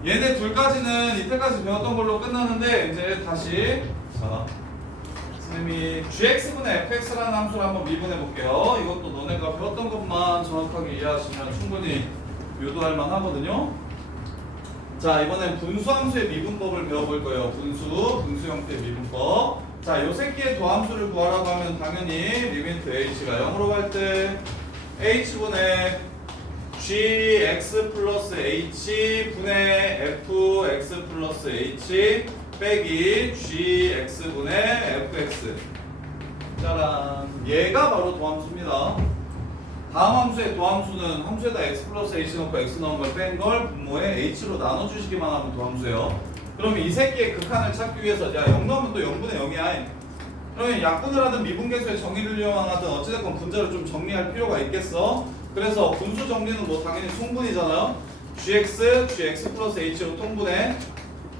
얘네 둘까지는 이때까지 배웠던 걸로 끝나는데, 이제 다시 자, 선생님이 gx분의 fx라는 함수를 한번 미분해 볼게요. 이것도 너네가 배웠던 것만 정확하게 이해하시면 충분히 유도할 만 하거든요. 자, 이번엔 분수함수의 미분법을 배워볼 거예요. 분수 형태의 미분법. 자, 요 새끼의 도함수를 구하라고 하면 당연히 리미트 h가 0으로 갈 때 h분의 gx 플러스 h 분의 fx 플러스 h 빼기 gx분의 fx. 짜란. 얘가 바로 도함수입니다. 다음 함수의 도함수는 함수에다 x 플러스 h 넣고 x 넣은 걸 뺀 걸 분모에 h로 나눠주시기만 하면 도함수예요. 그러면 이 새끼의 극한을 찾기 위해서, 야, 0 넣으면 또 0분의 0이야. 그러면 약분을 하든 미분계수의 정의를 이용하든 어찌됐건 분자를 좀 정리할 필요가 있겠어. 그래서 분수 정리는 뭐 당연히 통분이잖아요. gx 플러스 h로 통분해.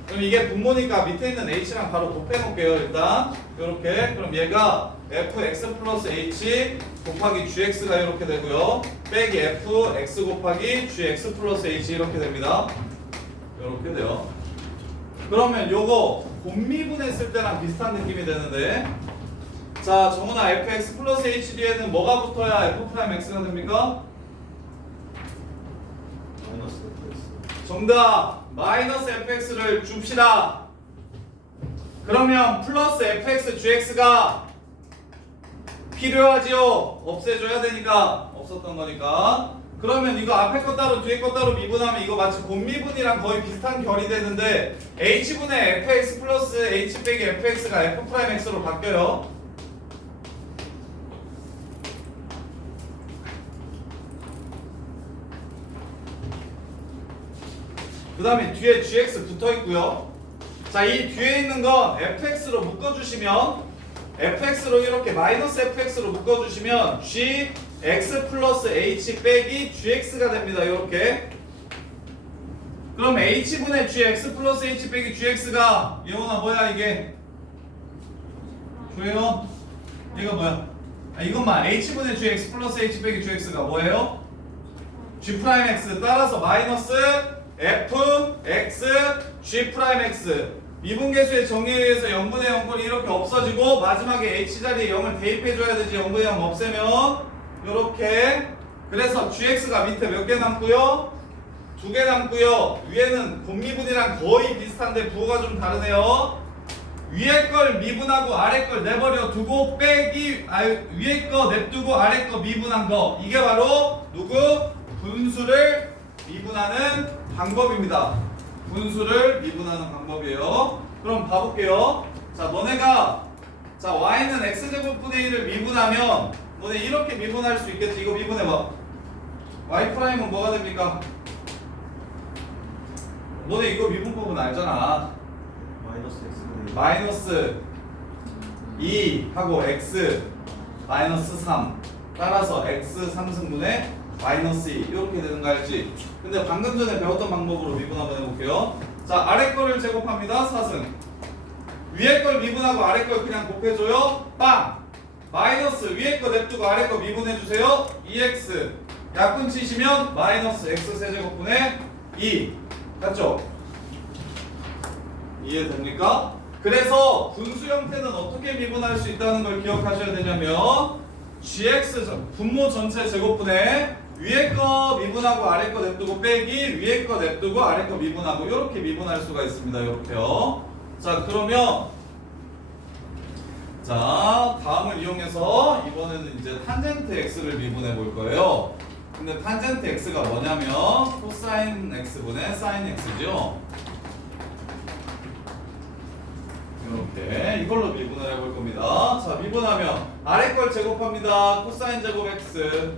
그럼 이게 분모니까 밑에 있는 h랑 바로 곱해 놓을게요. 일단 이렇게. 그럼 얘가 fx 플러스 h 곱하기 gx가 이렇게 되고요. 빼기 fx 곱하기 gx 플러스 h 이렇게 됩니다. 이렇게 돼요. 그러면 요거 곱미분했을 때랑 비슷한 느낌이 되는데, 자, 정훈아, fx 플러스 h 뒤에는 뭐가 붙어야 f'x가 됩니까? 마이너스 fx. 정답! 마이너스 fx를 줍시다. 그러면 플러스 fx gx가 필요하지요? 없애줘야 되니까. 없었던 거니까. 그러면 이거 앞에 거 따로 뒤에 거 따로 미분하면 이거 마치 곱미분이랑 거의 비슷한 결이 되는데, h분의 fx 플러스 h 빼기 fx가 f'x로 바뀌어요. 그 다음에 뒤에 gx 붙어있고요. 자, 이 뒤에 있는 건 fx로 묶어주시면, fx로 이렇게 마이너스 fx로 묶어주시면 gx 플러스 h 빼기 gx가 됩니다. 이렇게. 그럼 h분의 gx 플러스 h 빼기 gx가, 예원아 뭐야 이게? 조혜원? 이거 뭐야? 아, 이것만 h분의 gx 플러스 h 빼기 gx가 뭐예요? g'x 따라서 마이너스 fx g'x. 미분계수의 정의에 의해서 0분의 0꼴이 이렇게 없어지고 마지막에 h 자리에 0을 대입해줘야 되지. 0분의 0 없애면 이렇게. 그래서 gx가 밑에 몇 개 남고요? 두 개 남고요. 위에는 곱미분이랑 거의 비슷한데 부호가 좀 다르네요. 위에 걸 미분하고 아래 걸 내버려 두고 빼기 위에 거 냅두고 아래 거 미분한 거 이게 바로 누구? 분수를 미분하는 방법입니다. 분수를 미분하는 방법이에요. 그럼 봐볼게요. 자 너네가 자 y는 x제곱분의 1을 미분하면 너네 이렇게 미분할 수 있겠지. 이거 미분해봐. y 프라임은 뭐가 됩니까? 너네 이거 미분법은 알잖아. 마이너스 x분의 마이너스 2 하고 x 마이너스 3 따라서 x 3승분의 마이너스 2 이렇게 되는 거 알지? 근데 방금 전에 배웠던 방법으로 미분 한번 해볼게요. 자 아래 거를 제곱합니다. 4승 위에 걸 미분하고 아래 걸 그냥 곱해줘요. 빵! 마이너스 위에 거 냅두고 아래 거 미분해주세요. 2x 약분 치시면 마이너스 x 세제곱분의 2 맞죠? 이해됩니까? 그래서 분수 형태는 어떻게 미분할 수 있다는 걸 기억하셔야 되냐면 gx 분모 전체 제곱분의 위에 거 미분하고 아래 거 냅두고 빼기 위에 거 냅두고 아래 거 미분하고 이렇게 미분할 수가 있습니다. 이렇게요. 자 그러면 자 다음을 이용해서 이번에는 이제 탄젠트 x를 미분해 볼 거예요. 근데 탄젠트 x가 뭐냐면 코사인 x분의 사인 x죠. 이렇게 이걸로 미분을 해볼 겁니다. 자 미분하면 아래 걸 제곱합니다. 코사인 제곱 x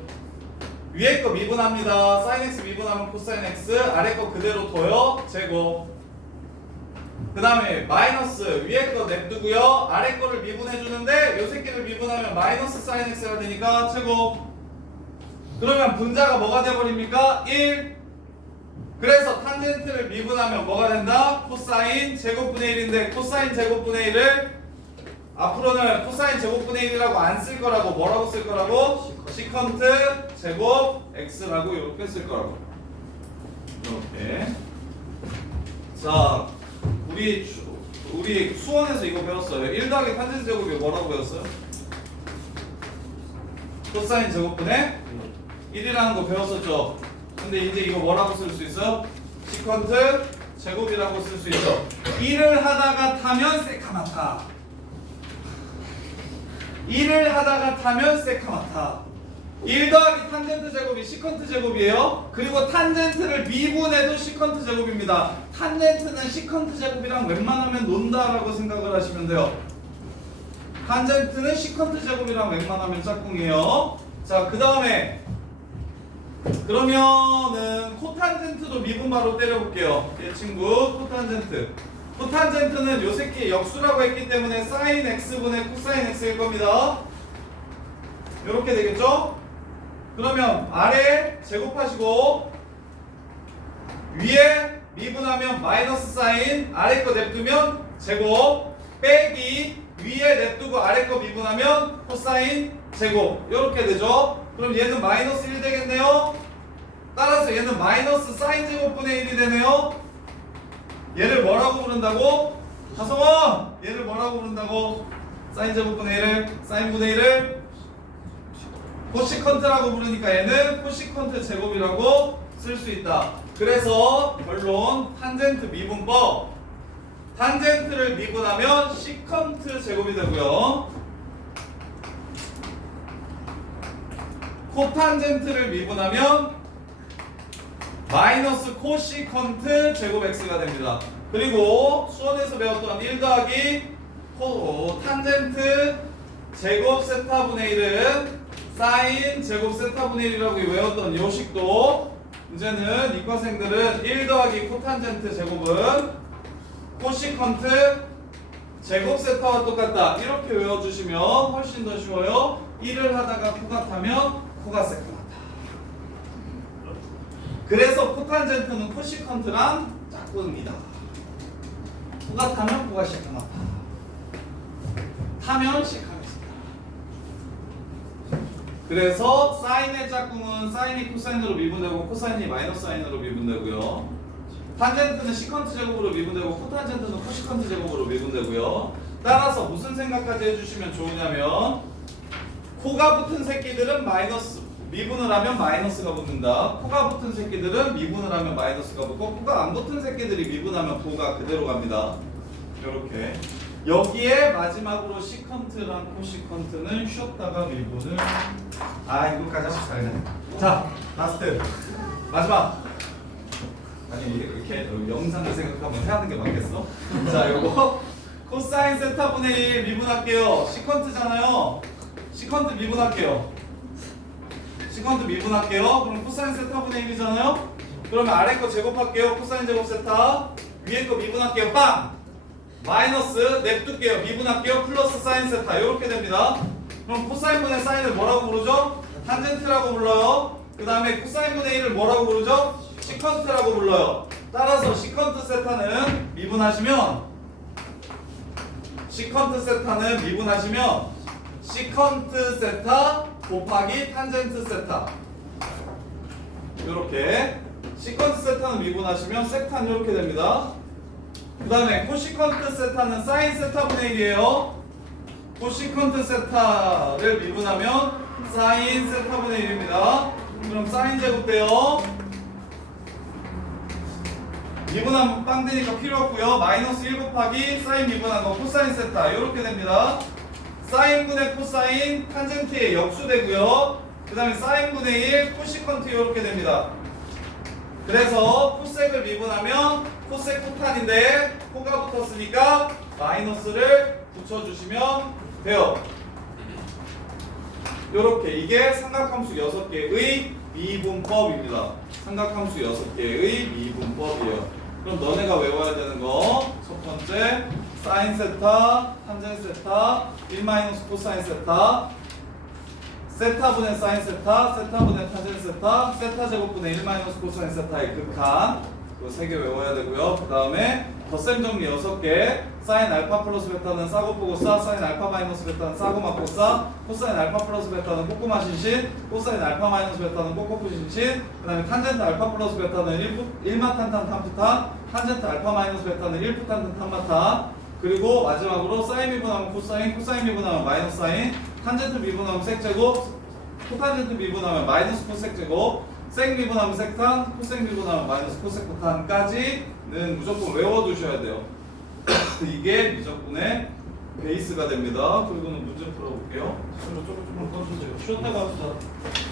위에 거 미분합니다. 사인 x 미분하면 코사인 x 아래 거 그대로 둬요. 제곱 그 다음에 마이너스 위에 거 냅두고요. 아래 거를 미분해 주는데 요 새끼를 미분하면 마이너스 사인 x가 되니까 제곱 그러면 분자가 뭐가 돼버립니까? 1 그래서 탄젠트를 미분하면 뭐가 된다? 코사인 제곱분의 1인데 코사인 제곱분의 1을 앞으로는 코사인 제곱분의 1이라고 안 쓸 거라고 뭐라고 쓸 거라고? 시컨트 제곱 x라고 이렇게 쓸 거라고 이렇게 자 우리 수원에서 이거 배웠어요. 1 더하기 탄젠트 제곱이 뭐라고 배웠어요? 코사인 제곱분의 1이라는 거 배웠었죠. 근데 이제 이거 뭐라고 쓸 수 있어? 시컨트 제곱이라고 쓸 수 있어. 1을 하다가 타면 새카마타 1을 하다가 타면 새카마타 1 더하기 탄젠트 제곱이 시컨트 제곱이에요. 그리고 탄젠트를 미분해도 시컨트 제곱입니다. 탄젠트는 시컨트 제곱이랑 웬만하면 논다라고 생각을 하시면 돼요. 탄젠트는 시컨트 제곱이랑 웬만하면 짝꿍이에요. 자, 그 다음에 그러면은 코탄젠트도 미분 바로 때려볼게요. 얘 친구 코탄젠트. 코탄젠트는 요 새끼 역수라고 했기 때문에 사인 x분의 코사인 x일 겁니다. 요렇게 되겠죠? 그러면 아래 제곱하시고 위에 미분하면 마이너스 사인 아래 거 냅두면 제곱 빼기 위에 냅두고 아래 거 미분하면 코사인 제곱 요렇게 되죠? 그럼 얘는 마이너스 1 되겠네요? 따라서 얘는 마이너스 사인 제곱분의 1이 되네요? 얘를 뭐라고 부른다고? 하성원! 얘를 뭐라고 부른다고? 사인 제곱분의 1을 사인분의 1을 코시컨트라고 부르니까 얘는 코시컨트 제곱이라고 쓸 수 있다. 그래서 결론 탄젠트 미분법 탄젠트를 미분하면 시컨트 제곱이 되고요. 코탄젠트를 미분하면 마이너스 코시컨트 제곱 x가 됩니다. 그리고 수원에서 배웠던 1 더하기 탄젠트 제곱 세타분의 1은 사인 제곱 세타분의 1이라고 외웠던 요식도 이제는 이과생들은 1 더하기 코탄젠트 제곱은 코시컨트 제곱 세타와 똑같다 이렇게 외워주시면 훨씬 더 쉬워요. 1을 하다가 코가 타면 코가 새까맣다. 그래서 코탄젠트는 코시컨트랑 짝꿍입니다. 코가 타면 코가 새까맣다. 타면 새까맣습니다. 그래서 사인의 짝꿍은 사인이 코사인으로 미분되고 코사인이 마이너스 사인으로 미분되고요. 탄젠트는 시컨트 제곱으로 미분되고 코탄젠트는 코시컨트 제곱으로 미분되고요. 따라서 무슨 생각까지 해주시면 좋으냐면 코가 붙은 새끼들은 마이너스 미분을 하면 마이너스가 붙는다. 코가 붙은 새끼들은 미분을 하면 마이너스가 붙고 코가 안 붙은 새끼들이 미분하면 부가 그대로 갑니다. 이렇게 여기에 마지막으로 시컨트랑 코시컨트는 쉬었다가 미분을 이거까지 합시다. 그냥. 자 라스트 마지막. 아니 이렇게 영상을 생각하면 해야 하는 게 맞겠어? 자 요거 코사인 세타분의 1 미분할게요. 시컨트잖아요. 시컨트 미분할게요. 시컨트 미분할게요. 그럼 코사인 세타분의 1이잖아요. 그러면 아래 거 제곱할게요. 코사인 제곱 세타. 위에 거 미분할게요. 빵! 마이너스 냅둘게요. 미분할게요. 플러스 사인 세타. 이렇게 됩니다. 그럼 코사인분의 사인을 뭐라고 부르죠? 탄젠트라고 불러요. 그 다음에 코사인분의 1을 뭐라고 부르죠? 시컨트라고 불러요. 따라서 시컨트 세타는 미분하시면 시컨트 세타 곱하기 탄젠트 세타. 이렇게 시컨트 세타는 미분하시면 세타는 이렇게 됩니다. 그 다음에 코시컨트 세타는 사인 세타분의 1이에요. 코시컨트 세타를 미분하면 사인 세타분의 1입니다. 그럼 사인 제곱돼요. 미분하면 빵 되니까 필요 없고요. 마이너스 1 곱하기 사인 미분한 거 코사인 세타 이렇게 됩니다. 사인분의 코사인 탄젠트에 역수되고요. 그 다음에 사인분의 1 코시컨트 이렇게 됩니다. 그래서 코섹을 미분하면 코섹 코탄인데 코가 붙었으니까 마이너스를 붙여주시면 돼요. 요렇게 이게 삼각함수 6개의 미분법입니다. 삼각함수 6개의 미분법이에요. 그럼 너네가 외워야 되는 거 첫 번째 사인 세타, 탄젠 세타, 1 마이너스 코사인 세타, 세타분의 사인 세타, 세타분의 탄젠 세타, 세타 제곱분의 1 마이너스 코사인 세타의 극한 이거 3개 외워야 되고요. 그 다음에 덧셈 정리 6개 사인 알파 플러스 베타는 싸고 보고 싸, 사인 알파 마이너스 베타는 싸고 맞고 싸, 코사인 알파 플러스 베타는 꼬꼬마 신신, 코사인 알파 마이너스 베타는 꼬꼬푸 신신, 그 다음에 탄젠트 알파 플러스 베타는 1마 탄탄 탄푸탄, 탄젠트 알파 마이너스 베타는 1푸 탄탄 탄마탄, 그리고 마지막으로 사인 미분하면 코사인, 코사인 미분하면 마이너스 사인, 탄젠트 미분하면 색제곱, 코탄젠트 미분하면 마이너스 코색제곱, 색 미분하면 색탄, 코색 미분하면 마이너스 코색 코탄까지는 무조건 외워두셔야 돼요. 이게 미적분의 베이스가 됩니다. 그리고는 문제 풀어볼게요. 조금만 꺼주세요. 쉬었다가 합시다.